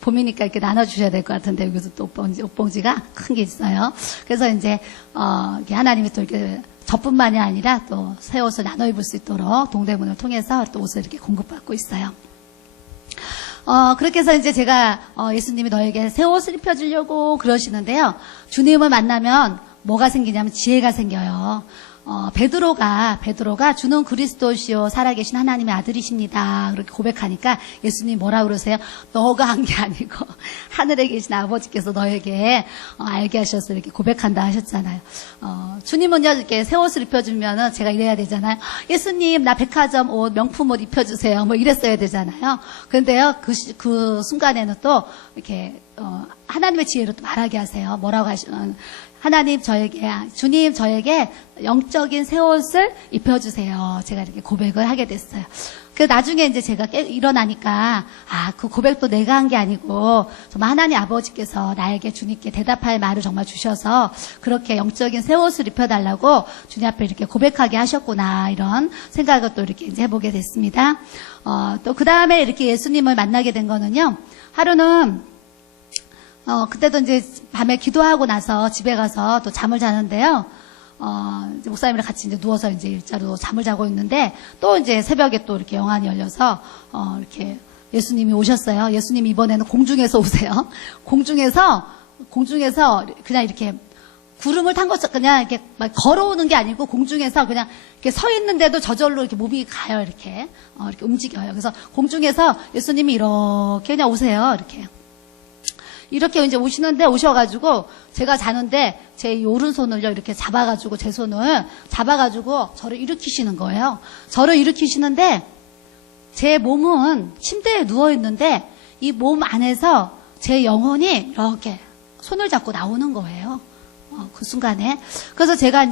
봄이니까 이렇게 나눠주셔야 될 것 같은데, 여기서 또 옷봉지가 큰 게 있어요. 그래서 이제, 이렇게 하나님이 또 이렇게 저뿐만이 아니라 또 새 옷을 나눠 입을 수 있도록 동대문을 통해서 또 옷을 이렇게 공급받고 있어요. 그렇게 해서 이제 제가, 예수님이 너에게 새 옷을 입혀주려고 그러시는데요. 주님을 만나면 뭐가 생기냐면 지혜가 생겨요. 베드로가 주는 그리스도시요 살아계신 하나님의 아들이십니다. 그렇게 고백하니까 예수님이 뭐라 그러세요? 너가 한 게 아니고 하늘에 계신 아버지께서 너에게 알게 하셔서 이렇게 고백한다 하셨잖아요. 주님은요 이렇게 새 옷을 입혀주면은 제가 이래야 되잖아요. 예수님 나 백화점 옷 명품 옷 입혀주세요. 뭐 이랬어야 되잖아요. 그런데요 그 순간에는 또 이렇게 하나님의 지혜로 또 말하게 하세요. 뭐라고 하나님 주님 저에게 영적인 새 옷을 입혀주세요. 제가 이렇게 고백을 하게 됐어요. 그 나중에 이제 제가 일어나니까 그 고백도 내가 한 게 아니고 정말 하나님 아버지께서 나에게 주님께 대답할 말을 정말 주셔서 그렇게 영적인 새 옷을 입혀달라고 주님 앞에 이렇게 고백하게 하셨구나 이런 생각을 또 이렇게 이제 해보게 됐습니다. 또 그 다음에 이렇게 예수님을 만나게 된 거는요. 하루는 그때도 이제 밤에 기도하고 나서 집에 가서 또 잠을 자는데요. 이제 목사님이랑 같이 이제 누워서 이제 일자로 잠을 자고 있는데 또 이제 새벽에 또 이렇게 영안이 열려서 이렇게 예수님이 오셨어요. 예수님이 이번에는 공중에서 오세요. 공중에서 그냥 이렇게 구름을 탄 것처럼 그냥 이렇게 막 걸어오는 게 아니고 공중에서 그냥 이렇게 서 있는데도 저절로 이렇게 몸이 가요. 이렇게 움직여요. 그래서 공중에서 예수님이 이렇게 그냥 오세요. 이렇게 이제 오셔가지고 제가 자는데 제 오른손을요 이렇게 잡아가지고 제 손을 잡아가지고 저를 일으키시는 거예요. 저를 일으키시는데 제 몸은 침대에 누워 있는데 이 몸 안에서 제 영혼이 이렇게 손을 잡고 나오는 거예요. 그 순간에. 그래서 제가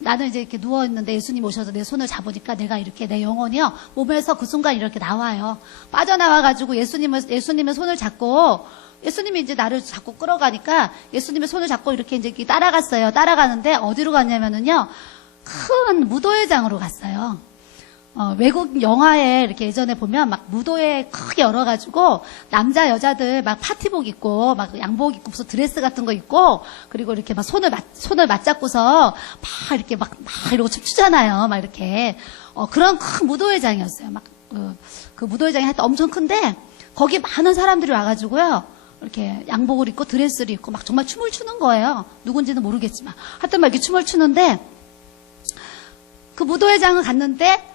나는 이제 이렇게 누워 있는데 예수님 오셔서 내 손을 잡으니까 내가 이렇게 내 영혼이요 몸에서 그 순간 이렇게 나와요. 빠져나와가지고 예수님의 손을 잡고. 예수님이 이제 나를 자꾸 끌어가니까 예수님의 손을 잡고 이렇게 이제 따라갔어요. 따라가는데 어디로 갔냐면은요, 큰 무도회장으로 갔어요. 외국 영화에 이렇게 예전에 보면 막 무도회 크게 열어가지고 남자 여자들 막 파티복 입고 막 양복 입고 무슨 드레스 같은 거 입고 그리고 이렇게 막 손을 맞잡고서 막 이렇게 막 이러고 춤추잖아요. 막 이렇게 그런 큰 무도회장이었어요. 막 그 무도회장이 하여튼 엄청 큰데 거기 많은 사람들이 와가지고요. 이렇게 양복을 입고 드레스를 입고 막 정말 춤을 추는 거예요. 누군지는 모르겠지만. 하여튼 막 이렇게 춤을 추는데 그 무도회장을 갔는데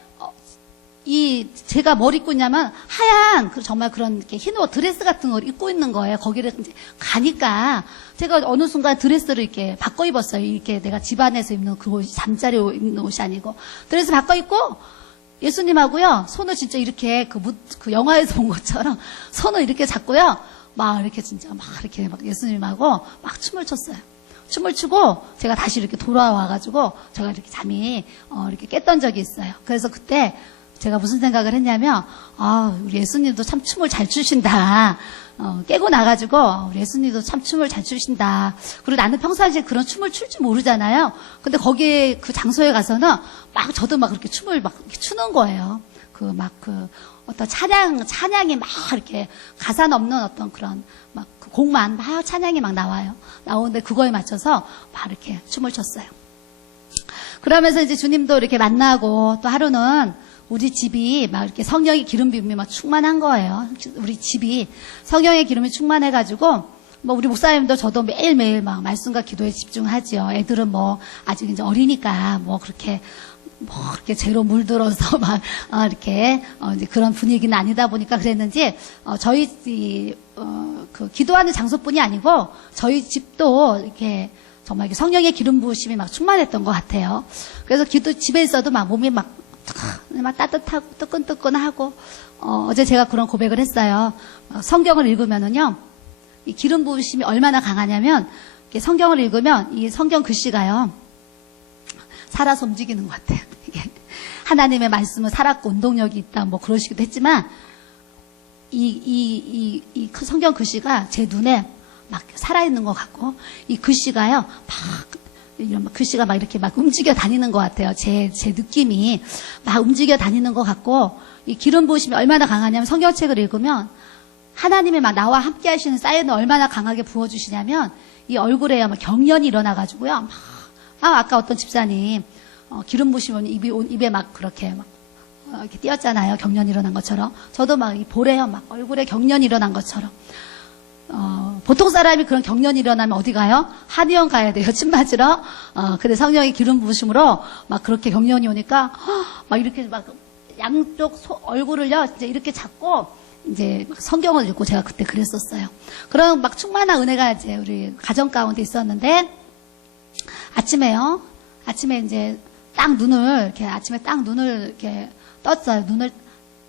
제가 뭘 입고 있냐면 하얀 정말 그런 이렇게 흰 옷 드레스 같은 걸 입고 있는 거예요. 거기를 이제 가니까 제가 어느 순간 드레스를 이렇게 바꿔 입었어요. 이렇게 내가 집안에서 입는 그 옷이 잠자리 입는 옷이 아니고 드레스 바꿔 입고 예수님하고요 손을 진짜 이렇게 그 영화에서 본 것처럼 손을 이렇게 잡고요. 막 이렇게 진짜 막 이렇게 막 예수님하고 막 춤을 췄어요. 춤을 추고 제가 다시 이렇게 돌아와가지고 제가 이렇게 잠이 이렇게 깼던 적이 있어요. 그래서 그때 제가 무슨 생각을 했냐면 우리 예수님도 참 춤을 잘 추신다. 깨고 나가지고 우리 예수님도 참 춤을 잘 추신다. 그리고 나는 평상시에 그런 춤을 출 줄 모르잖아요. 근데 거기에 그 장소에 가서는 막 저도 막 그렇게 춤을 막 이렇게 추는 거예요. 어떤 찬양이 막 이렇게 가사 없는 어떤 그런 막 그 곡만 막 찬양이 막 나오는데 그거에 맞춰서 막 이렇게 춤을 췄어요. 그러면서 이제 주님도 이렇게 만나고 또 하루는 우리 집이 막 이렇게 성령의 기름 부음이 막 충만한 거예요. 우리 집이 성령의 기름이 충만해가지고 뭐 우리 목사님도 저도 매일매일 막 말씀과 기도에 집중하지요. 애들은 뭐 아직 이제 어리니까 그렇게 죄로 물들어서 막 이렇게 이제 그런 분위기는 아니다 보니까 그랬는지 저희 그 기도하는 장소뿐이 아니고 저희 집도 이렇게 정말 성령의 기름 부으심이 막 충만했던 것 같아요. 그래서 집에 있어도 막 몸이 막 따뜻하고 뜨끈뜨끈하고 어제 제가 그런 고백을 했어요. 성경을 읽으면은요 이 기름 부으심이 얼마나 강하냐면 성경을 읽으면 이 성경 글씨가요 살아서 움직이는 것 같아요. 이게 하나님의 말씀은 살았고 운동력이 있다 뭐 그러시기도 했지만 이 성경 글씨가 제 눈에 막 살아있는 것 같고 이 글씨가요 이런 글씨가 막 이렇게 막 움직여 다니는 것 같아요. 제 느낌이 막 움직여 다니는 것 같고 이 기름 부으심이 얼마나 강하냐면 성경책을 읽으면 하나님이 막 나와 함께 하시는 사인을 얼마나 강하게 부어주시냐면 이 얼굴에 막 경련이 일어나가지고요. 아까 어떤 집사님 기름 부으시면 입에 막 그렇게 막 이렇게 띄었잖아요. 경련이 일어난 것처럼. 저도 막 이 볼에요. 막 얼굴에 경련이 일어난 것처럼. 보통 사람이 그런 경련이 일어나면 어디 가요? 한의원 가야 돼요. 침 맞으러. 근데 성령의 기름 부으심으로 막 그렇게 경련이 오니까 막 이렇게 막 양쪽 얼굴을요, 이제 이렇게 잡고 이제 성경을 읽고 제가 그때 그랬었어요. 그런 막 충만한 은혜가 이제 우리 가정 가운데 있었는데 아침에 이제 딱 눈을 이렇게 아침에 딱 눈을 이렇게 떴어요. 눈을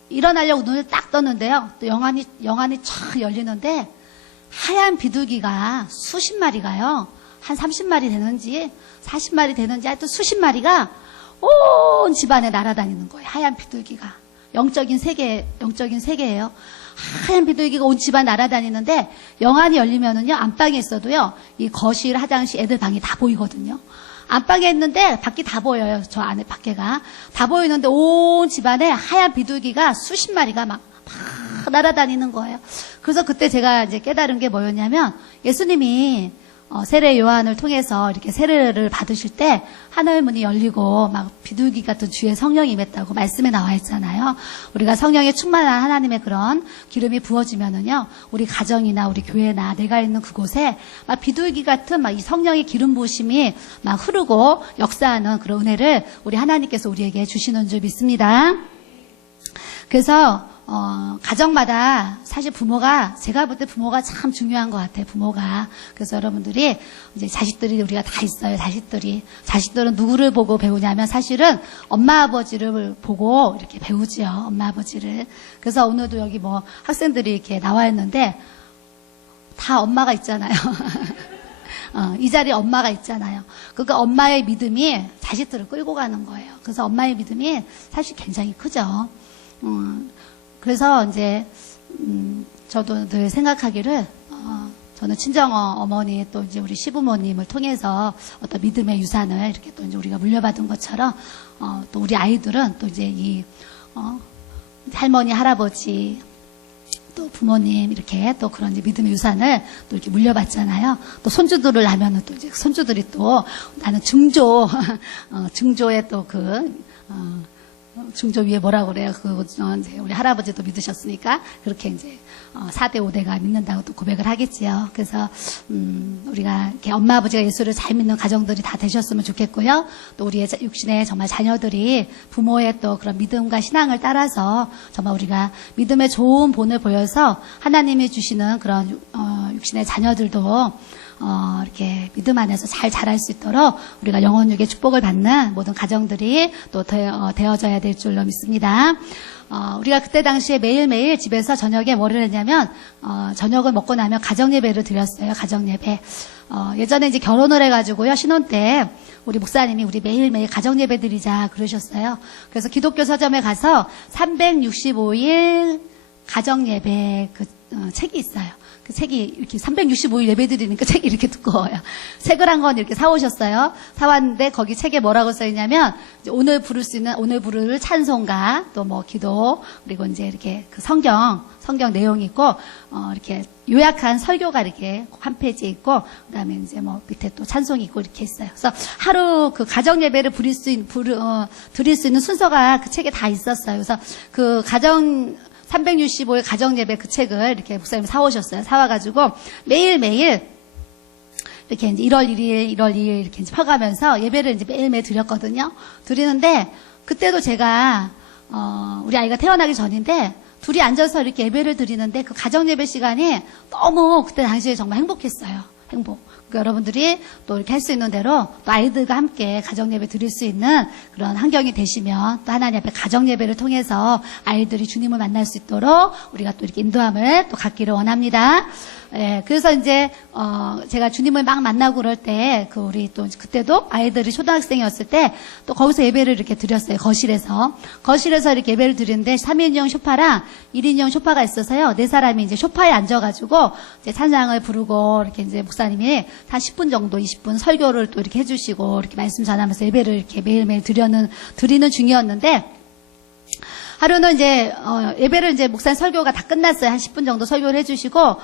일어나려고 눈을 딱 떴는데요. 또 영안이 촥 열리는데 하얀 비둘기가 수십 마리가요. 한 30마리 되는지 40마리 되는지 하여튼 수십 마리가 온 집안에 날아다니는 거예요. 하얀 비둘기가. 영적인 세계예요. 하얀 비둘기가 온 집안 날아다니는데 영안이 열리면은요, 안방에 있어도요, 이 거실, 화장실, 애들 방이 다 보이거든요. 안방에 있는데 밖이 다 보여요. 저 안에 밖에가 다 보이는데 온 집안에 하얀 비둘기가 수십 마리가 막 날아다니는 거예요. 그래서 그때 제가 이제 깨달은 게 뭐였냐면, 예수님이 세례 요한을 통해서 이렇게 세례를 받으실 때 하늘 문이 열리고 막 비둘기 같은 주의 성령이 임했다고 말씀에 나와 있잖아요. 우리가 성령에 충만한 하나님의 그런 기름이 부어지면은요, 우리 가정이나 우리 교회나 내가 있는 그곳에 막 비둘기 같은 막 이 성령의 기름 부으심이 막 흐르고 역사하는 그런 은혜를 우리 하나님께서 우리에게 주시는 줄 믿습니다. 그래서 가정마다 사실 부모가, 제가 볼 때 부모가 참 중요한 것 같아요, 부모가. 그래서 여러분들이, 이제 자식들이 우리가 다 있어요, 자식들은 누구를 보고 배우냐면 사실은 엄마 아버지를 보고 이렇게 배우지요, 엄마 아버지를. 그래서 오늘도 여기 뭐 학생들이 이렇게 나와 있는데 다 엄마가 있잖아요. 이 자리에 엄마가 있잖아요. 그러니까 엄마의 믿음이 자식들을 끌고 가는 거예요. 그래서 엄마의 믿음이 사실 굉장히 크죠. 그래서 이제 저도 늘 생각하기를 저는 친정 어머니 또 이제 우리 시부모님을 통해서 어떤 믿음의 유산을 이렇게 또 이제 우리가 물려받은 것처럼 또 우리 아이들은 또 이제 이 할머니 할아버지 또 부모님 이렇게 또 그런 이제 믿음의 유산을 또 이렇게 물려받잖아요. 또 손주들을 하면은 또 이제 손주들이 또 나는 증조의 또 중조 위에 뭐라고 그래요? 이제 우리 할아버지도 믿으셨으니까, 그렇게 이제, 4대 5대가 믿는다고 또 고백을 하겠지요. 그래서, 우리가 이렇게 엄마 아버지가 예수를 잘 믿는 가정들이 다 되셨으면 좋겠고요. 또 우리의 육신의 정말 자녀들이 부모의 또 그런 믿음과 신앙을 따라서 정말 우리가 믿음의 좋은 본을 보여서 하나님이 주시는 그런, 육신의 자녀들도 이렇게 믿음 안에서 잘 자랄 수 있도록 우리가 영혼육의 축복을 받는 모든 가정들이 또 되어져야 될 줄로 믿습니다. 우리가 그때 당시에 매일매일 집에서 저녁에 뭐를 했냐면, 저녁을 먹고 나면 가정예배를 드렸어요. 가정예배. 예전에 이제 결혼을 해가지고요, 신혼 때 우리 목사님이 우리 매일매일 가정예배 드리자 그러셨어요. 그래서 기독교 서점에 가서 365일 가정예배 책이 있어요. 그 책이 이렇게 365일 예배 드리니까 책이 이렇게 두꺼워요. 책을 한 권 이렇게 사오셨어요. 사왔는데 거기 책에 뭐라고 써있냐면, 이제 오늘 부를 찬송가, 또 뭐 기도, 그리고 이제 이렇게 그 성경 내용이 있고, 이렇게 요약한 설교가 이렇게 한 페이지에 있고, 그 다음에 이제 뭐 밑에 또 찬송이 있고 이렇게 있어요. 그래서 하루 그 가정 예배를 드릴 수 있는 순서가 그 책에 다 있었어요. 그래서 그 365일 가정예배 그 책을 이렇게 목사님이 사오셨어요. 사와가지고 매일매일 이렇게 이제 1월 2일 이렇게 이제 펴가면서 예배를 이제 매일매일 드렸거든요. 드리는데 그때도 제가, 우리 아이가 태어나기 전인데 둘이 앉아서 이렇게 예배를 드리는데 그 가정예배 시간이 너무 그때 당시에 정말 행복했어요. 행복. 그러니까 여러분들이 또 이렇게 할 수 있는 대로 또 아이들과 함께 가정예배 드릴 수 있는 그런 환경이 되시면 또 하나님 앞에 가정예배를 통해서 아이들이 주님을 만날 수 있도록 우리가 또 이렇게 인도함을 또 갖기를 원합니다. 예, 그래서 이제, 제가 주님을 막 만나고 그럴 때, 우리 또, 그때도 아이들이 초등학생이었을 때, 또 거기서 예배를 이렇게 드렸어요. 거실에서 이렇게 예배를 드리는데, 3인용 소파랑 1인용 소파가 있어서요. 4사람이 이제 소파에 앉아가지고, 이제 찬양을 부르고, 이렇게 이제 목사님이 한 10분 정도, 20분 설교를 또 이렇게 해주시고, 이렇게 말씀 전하면서 예배를 이렇게 매일매일 드리는 중이었는데, 하루는 이제 예배를 이제 목사님 설교가 다 끝났어요. 한 10분 정도 설교를 해주시고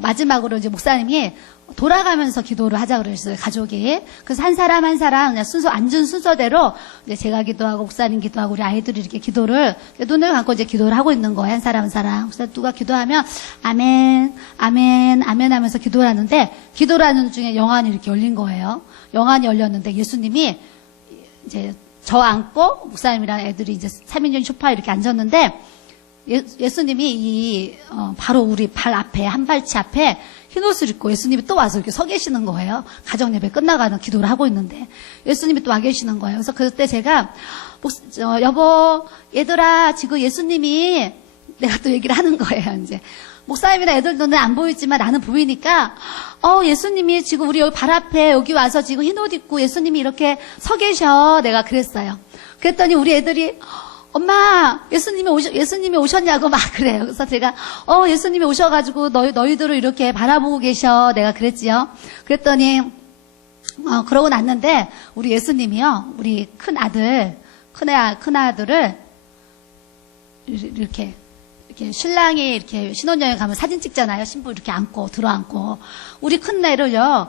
마지막으로 이제 목사님이 돌아가면서 기도를 하자 그랬어요, 가족이. 그래서 한 사람 한 사람 그냥 순서 앉은 순서대로 이제 제가 기도하고 목사님 기도하고 우리 아이들이 이렇게 기도를 눈을 감고 이제 기도를 하고 있는 거예요, 한 사람 한 사람. 그래서 누가 기도하면 아멘, 아멘, 아멘 하면서 기도를 하는데 기도를 하는 중에 영안이 이렇게 열린 거예요. 영안이 열렸는데 예수님이 이제 저 안고 목사님이랑 애들이 이제 3인용 소파에 이렇게 앉았는데 예수님이 바로 우리 발 앞에 한 발치 앞에 흰 옷을 입고 예수님이 또 와서 이렇게 서 계시는 거예요. 가정 예배 끝나가는 기도를 하고 있는데 예수님이 또 와 계시는 거예요. 그래서 그때 제가 여보 얘들아 지금 예수님이 내가 또 얘기를 하는 거예요. 이제 목사님이나 애들 눈에 안 보이지만 나는 보이니까 예수님이 지금 우리 여기 발 앞에 여기 와서 지금 흰 옷 입고 예수님이 이렇게 서 계셔. 내가 그랬어요. 그랬더니 우리 애들이 엄마, 예수님이 오셨냐고 막 그래요. 그래서 제가, 예수님이 오셔가지고 너희들을 이렇게 바라보고 계셔. 내가 그랬지요. 그랬더니, 그러고 났는데, 우리 예수님이요, 우리 큰 아들을, 이렇게 신랑이 이렇게 신혼여행 가면 사진 찍잖아요. 신부 이렇게 들어앉고. 우리 큰 애를요,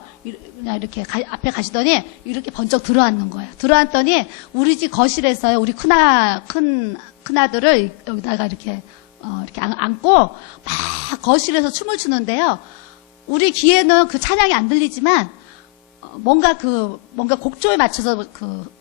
그냥 이렇게 앞에 가시더니 이렇게 번쩍 들어앉는 거예요. 들어앉더니 우리 집 거실에서요, 우리 큰 아들을 여기다가 이렇게 안고 막 거실에서 춤을 추는데요. 우리 귀에는 그 찬양이 안 들리지만 뭔가 곡조에 맞춰서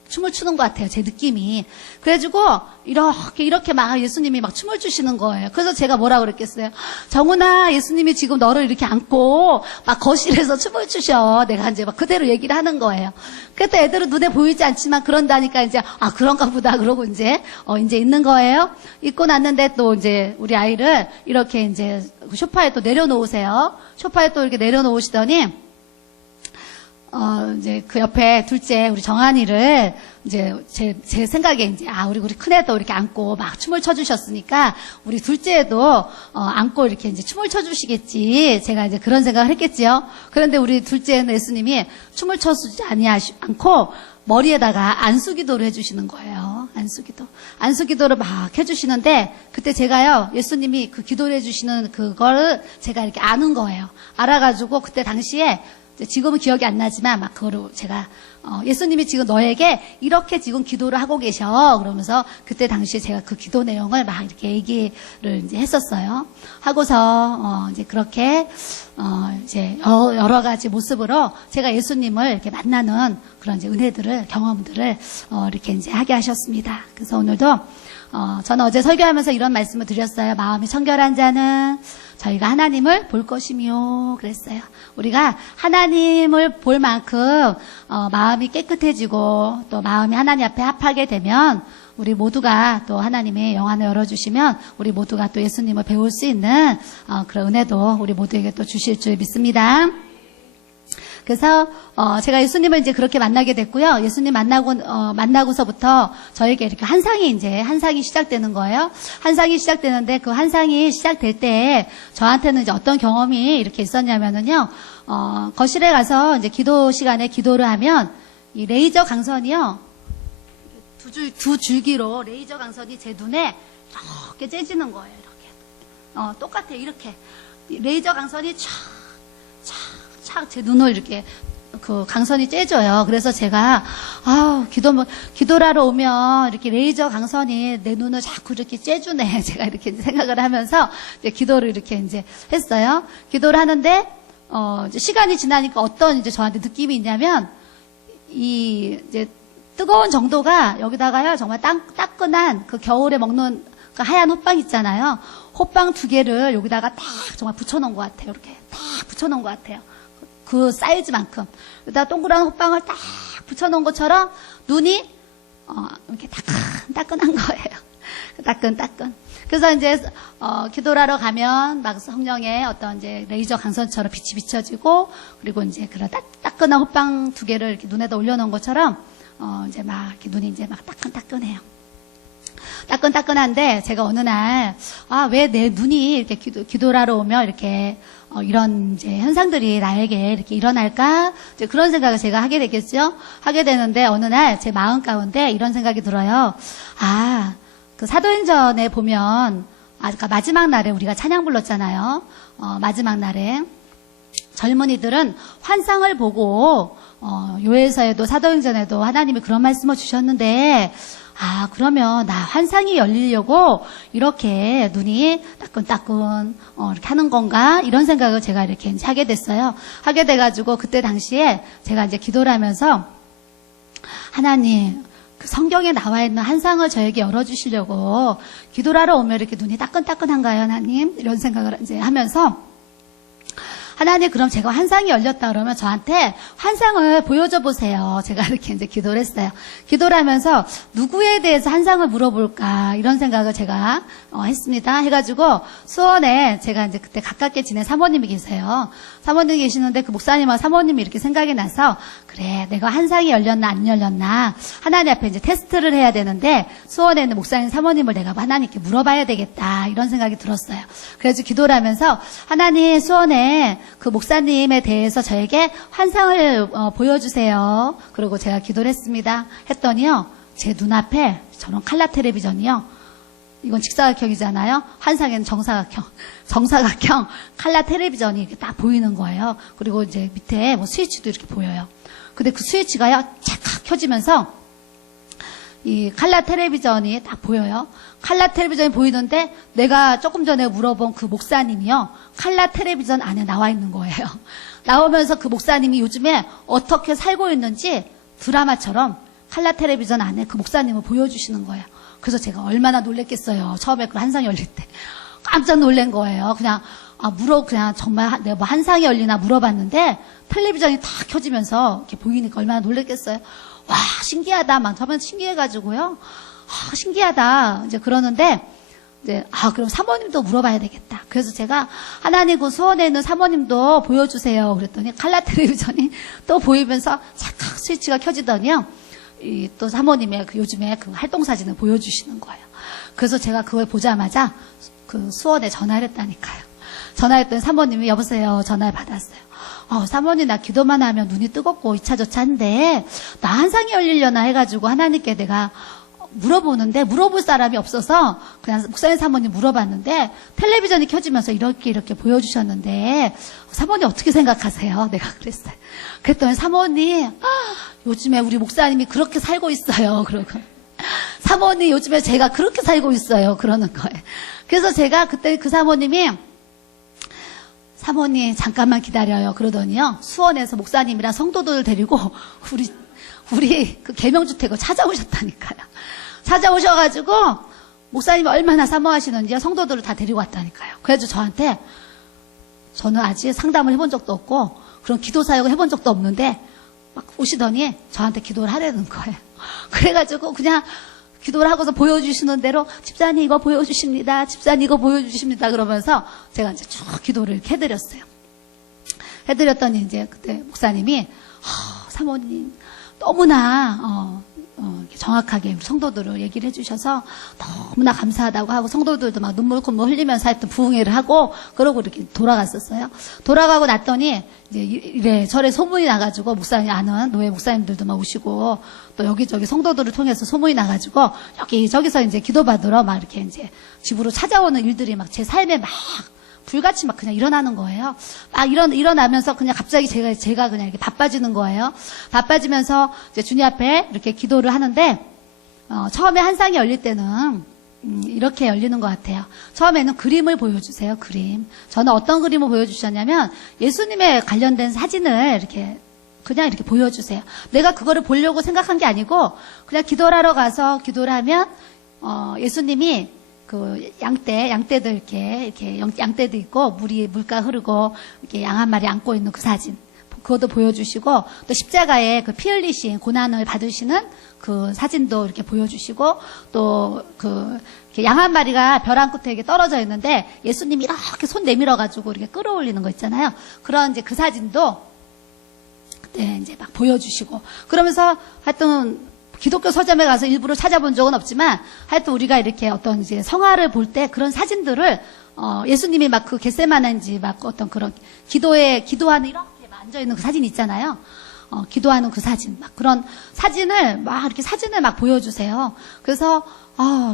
춤을 추는 것 같아요. 제 느낌이. 그래가지고 이렇게 막 예수님이 막 춤을 추시는 거예요. 그래서 제가 뭐라 그랬겠어요. 정훈아, 예수님이 지금 너를 이렇게 안고 막 거실에서 춤을 추셔. 내가 이제 막 그대로 얘기를 하는 거예요. 그때 애들은 눈에 보이지 않지만 그런다니까 이제 그런가 보다 그러고 이제 있는 거예요. 있고 났는데 또 이제 우리 아이를 이렇게 이제 소파에 또 내려놓으세요. 소파에 또 이렇게 내려놓으시더니 이제 그 옆에 둘째 우리 정한이를 이제 제 생각에 이제 우리 큰애도 이렇게 안고 막 춤을 춰주셨으니까 우리 둘째도 안고 이렇게 이제 춤을 춰주시겠지. 제가 이제 그런 생각을 했겠지요. 그런데 우리 둘째는 예수님이 춤을 춰주지 않고 머리에다가 안수기도를 해주시는 거예요. 안수기도를 막 해주시는데 그때 제가요 예수님이 그 기도를 해주시는 그걸 제가 이렇게 아는 거예요. 알아가지고 그때 당시에 지금은 기억이 안 나지만 막 그거로 제가 예수님이 지금 너에게 이렇게 지금 기도를 하고 계셔. 그러면서 그때 당시에 제가 그 기도 내용을 막 이렇게 얘기를 이제 했었어요. 하고서 이제 그렇게 이제 여러 가지 모습으로 제가 예수님을 이렇게 만나는 그런 이제 경험들을 이렇게 이제 하게 하셨습니다. 그래서 오늘도 저는 어제 설교하면서 이런 말씀을 드렸어요. 마음이 청결한 자는 저희가 하나님을 볼 것이며 그랬어요. 우리가 하나님을 볼 만큼 마음이 깨끗해지고 또 마음이 하나님 앞에 합하게 되면 우리 모두가 또 하나님의 영안을 열어주시면 우리 모두가 또 예수님을 배울 수 있는 그런 은혜도 우리 모두에게 또 주실 줄 믿습니다. 그래서 제가 예수님을 이제 그렇게 만나게 됐고요. 예수님 만나고서부터 저에게 이렇게 한상이 시작되는 거예요. 한상이 시작되는데 그 한상이 시작될 때 저한테는 이제 어떤 경험이 이렇게 있었냐면은요. 거실에 가서 이제 기도 시간에 기도를 하면 이 레이저 강선이요. 두 줄기로 레이저 강선이 제 눈에 이렇게 째지는 거예요. 이렇게. 똑같아요. 이렇게. 레이저 강선이 촥 제 눈을 이렇게 그 강선이 째져요. 그래서 제가 기도를 하러 오면 이렇게 레이저 강선이 내 눈을 자꾸 이렇게 째주네. 제가 이렇게 생각을 하면서 이제 기도를 이렇게 이제 했어요. 기도를 하는데 이제 시간이 지나니까 어떤 이제 저한테 느낌이 있냐면 이제 뜨거운 정도가 여기다가요 정말 따끈한 그 겨울에 먹는 그 하얀 호빵 있잖아요. 호빵 2개를 여기다가 딱 정말 붙여놓은 것 같아요. 이렇게 딱 붙여놓은 것 같아요. 그 사이즈만큼. 여기다 동그란 호빵을 딱 붙여놓은 것처럼 눈이 이렇게 따끈한 거예요. 따끈. 그래서 이제 기도를 하러 가면 막 성령의 어떤 이제 레이저 강선처럼 빛이 비춰지고 그리고 이제 그런 따끈한 호빵 2개를 이렇게 눈에다 올려놓은 것처럼 이제 막 이렇게 눈이 이제 막 따끈따끈해요. 따끈따끈한데 제가 어느 날 왜 내 눈이 이렇게 기도를 하러 오면 이렇게 이런 이제 현상들이 나에게 이렇게 일어날까? 이제 그런 생각을 제가 하게 되겠죠? 하게 되는데 어느 날 제 마음 가운데 이런 생각이 들어요. 그 사도행전에 보면 아까 마지막 날에 우리가 찬양 불렀잖아요. 마지막 날에 젊은이들은 환상을 보고 요해서에도 사도행전에도 하나님이 그런 말씀을 주셨는데 그러면 나 환상이 열리려고 이렇게 눈이 따끈따끈 이렇게 하는 건가? 이런 생각을 제가 이렇게 이제 하게 됐어요. 하게 돼가지고 그때 당시에 제가 이제 기도를 하면서 하나님, 그 성경에 나와 있는 환상을 저에게 열어주시려고 기도를 하러 오면 이렇게 눈이 따끈따끈한가요, 하나님? 이런 생각을 이제 하면서 하나님, 그럼 제가 환상이 열렸다 그러면 저한테 환상을 보여줘 보세요. 제가 이렇게 이제 기도를 했어요. 기도를 하면서 누구에 대해서 환상을 물어볼까 이런 생각을 제가 했습니다. 해가지고 수원에 제가 이제 그때 가깝게 지낸 사모님이 계세요. 사모님이 계시는데 그 목사님과 사모님이 이렇게 생각이 나서 그래, 내가 환상이 열렸나 안 열렸나 하나님 앞에 이제 테스트를 해야 되는데 수원에 있는 목사님 사모님을 내가 하나님께 물어봐야 되겠다 이런 생각이 들었어요. 그래서 기도를 하면서 하나님, 수원에 그 목사님에 대해서 저에게 환상을 보여주세요. 그리고 제가 기도를 했습니다. 했더니요, 제 눈앞에 저런 칼라 텔레비전이요, 이건 직사각형이잖아요. 환상에는 정사각형 칼라 텔레비전이 이렇게 딱 보이는 거예요. 그리고 이제 밑에 뭐 스위치도 이렇게 보여요. 근데 그 스위치가요, 착 켜지면서 이 칼라 텔레비전이 딱 보여요. 칼라 텔레비전이 보이는데 내가 조금 전에 물어본 그 목사님이요, 칼라 텔레비전 안에 나와 있는 거예요. 나오면서 그 목사님이 요즘에 어떻게 살고 있는지 드라마처럼 칼라 텔레비전 안에 그 목사님을 보여주시는 거예요. 그래서 제가 얼마나 놀랬겠어요. 처음에 그 환상이 열릴 때. 깜짝 놀란 거예요. 그냥 정말 내가 뭐 환상이 열리나 물어봤는데 텔레비전이 탁 켜지면서 이렇게 보이니까 얼마나 놀랬겠어요. 와, 신기하다. 막 저번 신기해가지고요. 신기하다. 이제 그러는데, 그럼 사모님도 물어봐야 되겠다. 그래서 제가 하나님 그 수원에 있는 사모님도 보여주세요. 그랬더니 칼라 텔레비전이 또 보이면서 착각 스위치가 켜지더니요, 또 사모님의 요즘에 그 활동 사진을 보여주시는 거예요. 그래서 제가 그걸 보자마자 그 수원에 전화를 했다니까요. 전화했더니 사모님이 여보세요. 전화를 받았어요. 사모님, 나 기도만 하면 눈이 뜨겁고 이차저차한데 나 환상이 열리려나 해가지고 하나님께 내가 물어보는데 물어볼 사람이 없어서 그냥 목사님 사모님 물어봤는데 텔레비전이 켜지면서 이렇게 보여주셨는데 사모님 어떻게 생각하세요? 내가 그랬어요. 그랬더니 사모님, 요즘에 우리 목사님이 그렇게 살고 있어요. 그러고 사모님, 요즘에 제가 그렇게 살고 있어요. 그러는 거예요. 그래서 제가 그때 그 사모님이 사모님 잠깐만 기다려요. 그러더니요, 수원에서 목사님이랑 성도들 데리고 우리 그 계명주택을 찾아오셨다니까요. 찾아오셔가지고 목사님이 얼마나 사모하시는지요, 성도들을 다 데리고 왔다니까요. 그래서 저한테, 저는 아직 상담을 해본 적도 없고 그런 기도 사역을 해본 적도 없는데 막 오시더니 저한테 기도를 하라는 거예요. 그래가지고 그냥 기도를 하고서 보여주시는 대로 집사님 이거 보여주십니다. 집사님 이거 보여주십니다. 그러면서 제가 이제 쭉 기도를 이렇게 해드렸어요. 해드렸더니 이제 그때 목사님이 사모님 너무나 이렇게 정확하게 우리 성도들을 얘기를 해주셔서 너무나 감사하다고 하고 성도들도 막 눈물 콧물 흘리면서 하여튼 부흥회를 하고 그러고 이렇게 돌아갔었어요. 돌아가고 났더니 이제 이래저래 소문이 나가지고 목사님 아는 노예 목사님들도 막 오시고 또 여기저기 성도들을 통해서 소문이 나가지고 여기저기서 이제 기도받으러 막 이렇게 이제 집으로 찾아오는 일들이 막 제 삶에 막 불같이 막 그냥 일어나는 거예요. 막 일어나면서 그냥 갑자기 제가 그냥 이렇게 바빠지는 거예요. 바빠지면서 이제 주님 앞에 이렇게 기도를 하는데, 처음에 환상이 열릴 때는, 이렇게 열리는 것 같아요. 처음에는 그림을 보여주세요, 그림. 저는 어떤 그림을 보여주셨냐면, 예수님에 관련된 사진을 그냥 이렇게 보여주세요. 내가 그거를 보려고 생각한 게 아니고, 그냥 기도를 하러 가서 기도를 하면, 예수님이 그 양떼들 이렇게 양떼도 있고 물가 흐르고 이렇게 양 한 마리 안고 있는 그 사진, 그것도 보여주시고 또 십자가에 그 피 흘리신 고난을 받으시는 그 사진도 이렇게 보여주시고 또 그 양 한 마리가 벼랑 끝에 이렇게 떨어져 있는데 예수님이 이렇게 손 내밀어 가지고 이렇게 끌어올리는 거 있잖아요. 그런 이제 그 사진도 그때 이제 막 보여주시고 그러면서 하여튼 기독교 서점에 가서 일부러 찾아본 적은 없지만 하여튼 우리가 이렇게 어떤 이제 성화를 볼 때 그런 사진들을 예수님이 막 그 겟세마네인지 막 어떤 그런 기도하는 이렇게 앉아 있는 그 사진 있잖아요. 기도하는 그 사진 막 그런 사진을 막 이렇게 사진을 막 보여주세요. 그래서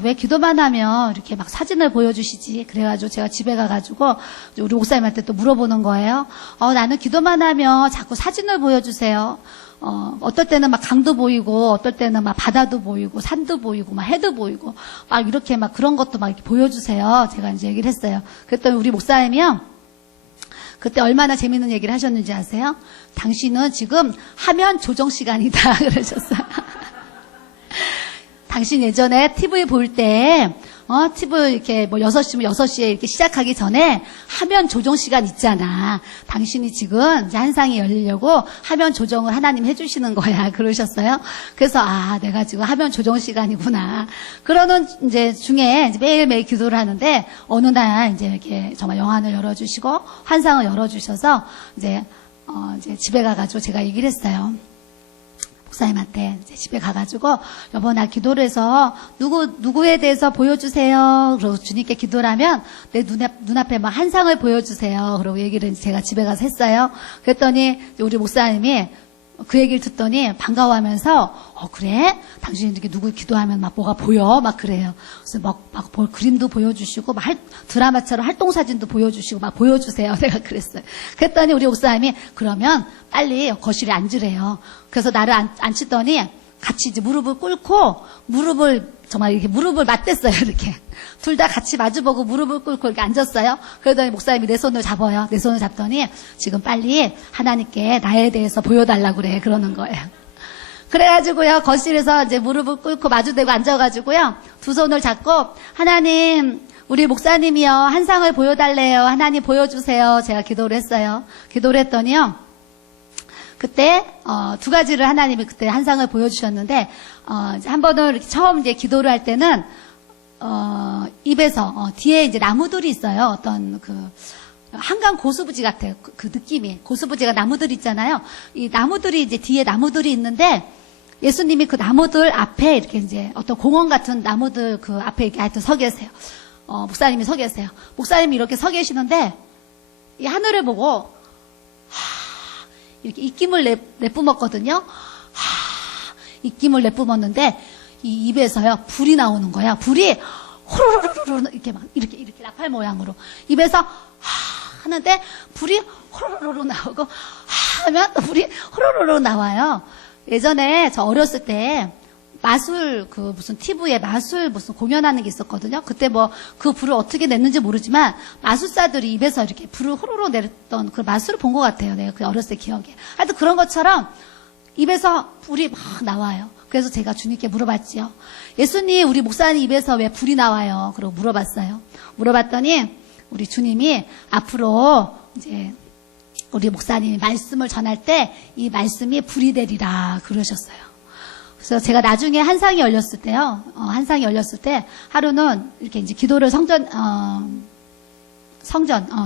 왜 기도만 하면 이렇게 막 사진을 보여주시지? 그래가지고 제가 집에 가가지고 우리 목사님한테 또 물어보는 거예요. 나는 기도만 하면 자꾸 사진을 보여주세요. 어떨 때는 막 강도 보이고, 어떨 때는 막 바다도 보이고, 산도 보이고, 막 해도 보이고, 막 이렇게 막 그런 것도 막 이렇게 보여주세요. 제가 이제 얘기를 했어요. 그랬더니 우리 목사님이요. 그때 얼마나 재밌는 얘기를 하셨는지 아세요? 당신은 지금 화면 조정 시간이다. 그러셨어요. 당신 예전에 TV 볼 때, TV 이렇게 뭐 6시면 6시에 이렇게 시작하기 전에 화면 조정 시간 있잖아. 당신이 지금 이제 한상이 열리려고 화면 조정을 하나님 해주시는 거야. 그러셨어요. 그래서, 내가 지금 화면 조정 시간이구나. 그러는 이제 중에 이제 매일매일 기도를 하는데, 어느 날 이제 이렇게 정말 영안을 열어주시고, 환상을 열어주셔서, 이제 집에 가가지고 제가 얘기를 했어요. 목사님한테 이제 집에 가가지고 여보 나 기도를 해서 누구에 대해서 보여주세요. 그러고 주님께 기도를 하면 내 눈앞에 막 한상을 보여주세요. 그러고 얘기를 제가 집에 가서 했어요. 그랬더니 우리 목사님이 그 얘기를 듣더니 반가워하면서 그래? 당신이 이렇게 누구 기도하면 막 뭐가 보여? 막 그래요. 그래서 막 그림도 보여주시고 막 드라마처럼 활동사진도 보여주시고 막 보여주세요. 내가 그랬어요. 그랬더니 우리 목사님이 그러면 빨리 거실에 앉으래요. 그래서 나를 앉히더니 같이 이제 무릎을 꿇고 정말 이렇게 무릎을 맞댔어요. 이렇게 둘 다 같이 마주보고 무릎을 꿇고 이렇게 앉았어요. 그러더니 목사님이 내 손을 잡아요. 내 손을 잡더니 지금 빨리 하나님께 나에 대해서 보여달라고 그래. 그러는 거예요. 그래가지고요 거실에서 이제 무릎을 꿇고 마주대고 앉아가지고요 두 손을 잡고 하나님 우리 목사님이요 한상을 보여달래요. 하나님 보여주세요. 제가 기도를 했어요. 기도를 했더니요. 그때 두 가지를 하나님이 그때 한상을 보여주셨는데 이제 한 번은 이렇게 처음 이제 기도를 할 때는 입에서 뒤에 이제 나무들이 있어요. 어떤 그 한강 고수부지 같아요. 그 느낌이 고수부지가 나무들 있잖아요. 이 나무들이 이제 뒤에 나무들이 있는데 예수님이 그 나무들 앞에 이렇게 이제 어떤 공원 같은 나무들 그 앞에 이렇게 하여튼 서 계세요. 목사님이 서 계세요. 목사님이 이렇게 서 계시는데 이 하늘을 보고 이렇게 입김을 내뿜었거든요. 입김을 내뿜었는데 이 입에서요 불이 나오는 거야. 불이 호로로로로 이렇게 막 이렇게 나팔 모양으로 입에서 하는데 불이 호로로로 나오고 하면 또 불이 호로로로 나와요. 예전에 저 어렸을 때 마술 그 무슨 TV에 마술 무슨 공연하는 게 있었거든요. 그때 뭐 그 불을 어떻게 냈는지 모르지만 마술사들이 입에서 이렇게 불을 호로로 내렸던 그 마술을 본 것 같아요. 내가 그 어렸을 때 기억에. 하여튼 그런 것처럼 입에서 불이 막 나와요. 그래서 제가 주님께 물어봤지요. 예수님 우리 목사님 입에서 왜 불이 나와요? 그러고 물어봤어요. 물어봤더니 우리 주님이 앞으로 이제 우리 목사님이 말씀을 전할 때 이 말씀이 불이 되리라 그러셨어요. 그래서 제가 나중에 한상이 열렸을 때요. 한상이 열렸을 때 하루는 이렇게 이제 기도를 성전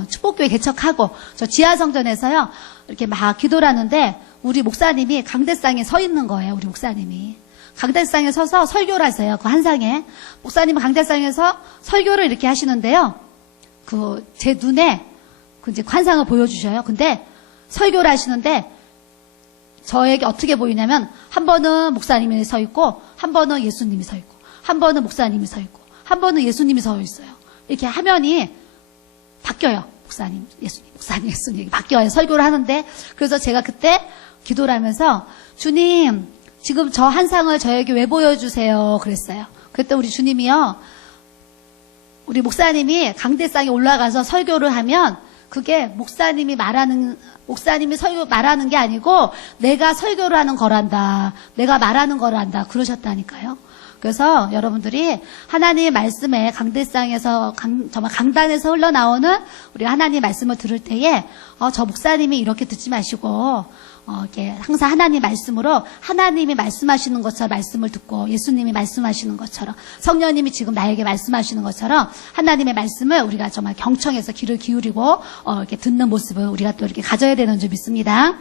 축복교회 개척하고 저 지하 성전에서요. 이렇게 막 기도를 하는데 우리 목사님이 강대상에 서 있는 거예요. 우리 목사님이. 강대상에 서서 설교를 하세요. 그 한상에. 목사님은 강대상에서 설교를 이렇게 하시는데요. 제 눈에 그 이제 환상을 보여주셔요. 근데 설교를 하시는데 저에게 어떻게 보이냐면 한 번은 목사님이 서 있고 한 번은 예수님이 서 있고 한 번은 목사님이 서 있고 한 번은 예수님이 서 있어요. 이렇게 화면이 바뀌어요. 목사님, 예수님, 목사님, 예수님 바뀌어요. 설교를 하는데 그래서 제가 그때 기도를 하면서 주님 지금 저 한상을 저에게 왜 보여주세요? 그랬어요. 그때 우리 주님이요. 우리 목사님이 강대상에 올라가서 설교를 하면 그게 목사님이 설교 말하는 게 아니고 내가 설교를 하는 거란다. 내가 말하는 거란다. 그러셨다니까요. 그래서 여러분들이 하나님의 말씀에 강대상에서 정말 강단에서 흘러나오는 우리 하나님의 말씀을 들을 때에 저 목사님이 이렇게 듣지 마시고 이렇게 항상 하나님 말씀으로 하나님이 말씀하시는 것처럼 말씀을 듣고 예수님이 말씀하시는 것처럼 성령님이 지금 나에게 말씀하시는 것처럼 하나님의 말씀을 우리가 정말 경청해서 귀를 기울이고 이렇게 듣는 모습을 우리가 또 이렇게 가져야 되는 줄 믿습니다.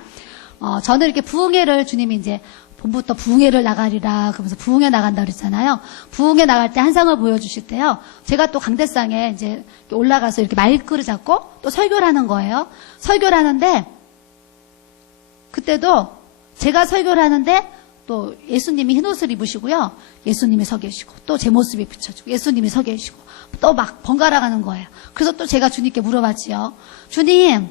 저는 이렇게 부흥회를 주님이 이제 봄부터 부흥회를 나가리라 그러면서 부흥회 나간다 그랬잖아요. 부흥회 나갈 때 한상을 보여주실 때요. 제가 또 강대상에 이제 올라가서 이렇게 마이크를 잡고 또 설교를 하는 거예요. 설교를 하는데 그때도 제가 설교를 하는데 또 예수님이 흰 옷을 입으시고요. 예수님이 서 계시고 또 제 모습이 비춰지고 예수님이 서 계시고 또 막 번갈아 가는 거예요. 그래서 또 제가 주님께 물어봤지요. 주님,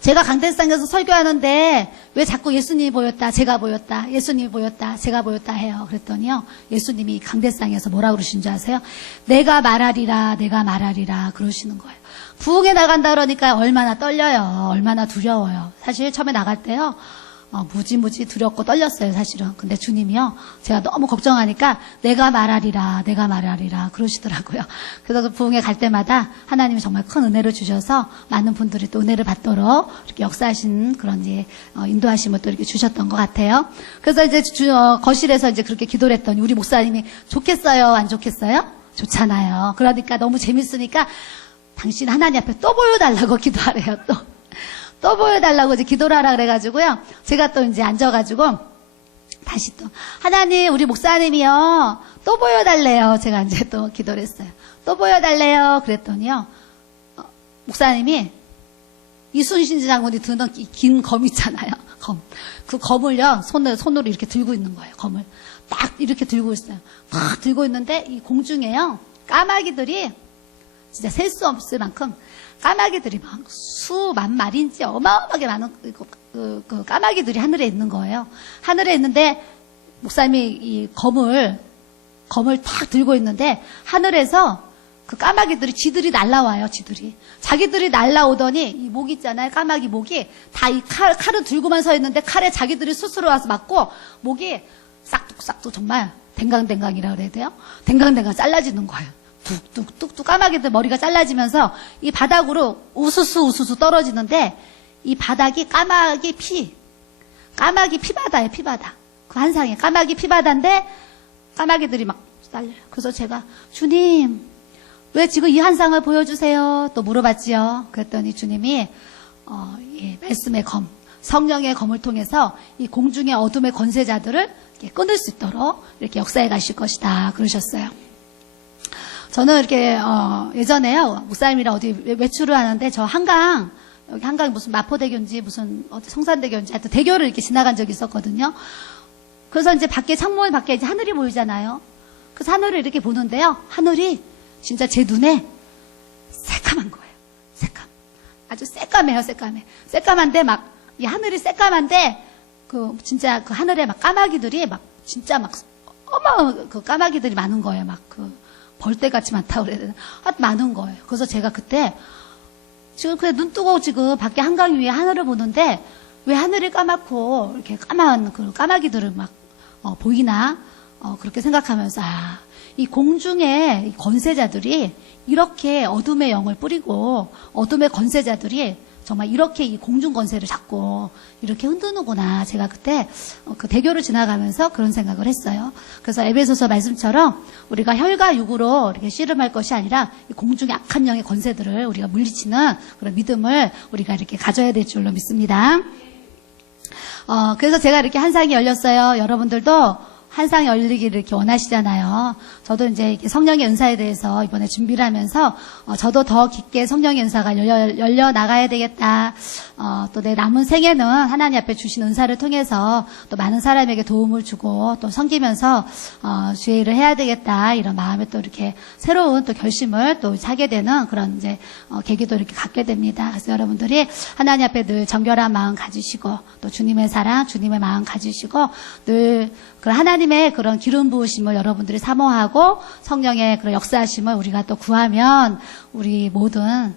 제가 강대상에서 설교하는데 왜 자꾸 예수님이 보였다, 제가 보였다, 예수님이 보였다, 제가 보였다 해요. 그랬더니요. 예수님이 강대상에서 뭐라 그러신 줄 아세요? 내가 말하리라, 내가 말하리라 그러시는 거예요. 부흥에 나간다 그러니까 얼마나 떨려요. 얼마나 두려워요. 사실 처음에 나갈 때요. 무지 두렵고 떨렸어요, 사실은. 근데 주님이요, 제가 너무 걱정하니까 내가 말하리라, 내가 말하리라 그러시더라고요. 그래서 부흥에 갈 때마다 하나님이 정말 큰 은혜를 주셔서 많은 분들이 또 은혜를 받도록 이렇게 역사하신 그런 이제 인도하심을 또 이렇게 주셨던 것 같아요. 그래서 이제 거실에서 이제 그렇게 기도를 했더니 우리 목사님이 좋겠어요, 안 좋겠어요? 좋잖아요. 그러니까 너무 재밌으니까 당신 하나님 앞에 또 보여달라고 기도하래요, 또 보여달라고 이제 기도를 하라 그래가지고요. 제가 또 이제 앉아가지고 다시 또 하나님, 우리 목사님이요 또 보여달래요. 제가 이제 또 기도를 했어요. 또 보여달래요. 그랬더니요. 목사님이 이순신 장군이 드는 긴 검 있잖아요. 검. 그 검을요 손으로 이렇게 들고 있는 거예요. 검을 딱 이렇게 들고 있어요. 막 들고 있는데 이 공중에요 까마귀들이 진짜 셀 수 없을 만큼 까마귀들이 막 수만 마리인지 어마어마하게 많은 그 까마귀들이 하늘에 있는 거예요. 하늘에 있는데 목사님이 이 검을 탁 들고 있는데 하늘에서 그 까마귀들이 지들이 날라와요. 지들이 자기들이 날라오더니 이 목 있잖아요. 까마귀 목이 다 이 칼을 들고만 서 있는데 칼에 자기들이 스스로 와서 맞고 목이 싹둑싹둑 정말 댕강댕강이라 그래야 돼요. 댕강댕강 잘라지는 거예요. 뚝뚝뚝뚝 까마귀들 머리가 잘라지면서 이 바닥으로 우수수 떨어지는데 이 바닥이 까마귀 피바다예요. 피바다. 그 한상에 까마귀 피바다인데 까마귀들이 막 잘려요. 그래서 제가 주님 왜 지금 이 한상을 보여주세요? 또 물어봤지요. 그랬더니 주님이 이 말씀의 검, 성령의 검을 통해서 이 공중의 어둠의 권세자들을 이렇게 끊을 수 있도록 이렇게 역사해 가실 것이다 그러셨어요. 저는 이렇게 예전에요 목사님이랑 어디 외출을 하는데 저 한강 여기 한강이 무슨 마포대교인지 무슨 어디 성산대교인지 하여튼 대교를 이렇게 지나간 적이 있었거든요. 그래서 이제 밖에 창문 밖에 이제 하늘이 보이잖아요. 그래서 하늘을 이렇게 보는데요. 하늘이 진짜 제 눈에 새까만 거예요. 새까만. 아주 새까매요, 새까매. 새까만데 막 이 하늘이 새까만데 그 진짜 그 하늘에 막 까마귀들이 막 진짜 막 그 까마귀들이 많은 거예요. 막 그 벌떼같이 많다고 그래야 되나? 많은 거예요. 그래서 제가 그때 지금 그냥 눈 뜨고 지금 밖에 한강 위에 하늘을 보는데 왜 하늘이 까맣고 이렇게 까만 그 까마귀들을 막 보이나? 그렇게 생각하면서 이 공중의 이 권세자들이 이렇게 어둠의 영을 뿌리고 어둠의 권세자들이 정말 이렇게 이 공중 권세를 잡고 이렇게 흔드는구나. 제가 그때 그 대교를 지나가면서 그런 생각을 했어요. 그래서 에베소서 말씀처럼 우리가 혈과 육으로 이렇게 씨름할 것이 아니라 이 공중의 악한 영의 권세들을 우리가 물리치는 그런 믿음을 우리가 이렇게 가져야 될 줄로 믿습니다. 그래서 제가 이렇게 한상이 열렸어요. 여러분들도 한상 열리기를 이렇게 원하시잖아요. 저도 이제 이렇게 성령의 은사에 대해서 이번에 준비를 하면서 저도 더 깊게 성령의 은사가 열려 나가야 되겠다. 또 내 남은 생애는 하나님 앞에 주신 은사를 통해서 또 많은 사람에게 도움을 주고 또 섬기면서 주의 일을 해야 되겠다. 이런 마음에 또 이렇게 새로운 또 결심을 또 하게 되는 그런 이제 계기도 이렇게 갖게 됩니다. 그래서 여러분들이 하나님 앞에 늘 정결한 마음 가지시고 또 주님의 사랑, 주님의 마음 가지시고 늘 그런 하나님의 그런 기름 부으심을 여러분들이 사모하고 성령의 그런 역사하심을 우리가 또 구하면 우리 모든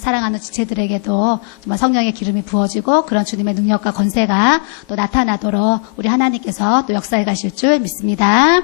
사랑하는 지체들에게도 정말 성령의 기름이 부어지고 그런 주님의 능력과 권세가 또 나타나도록 우리 하나님께서 또 역사해 가실 줄 믿습니다.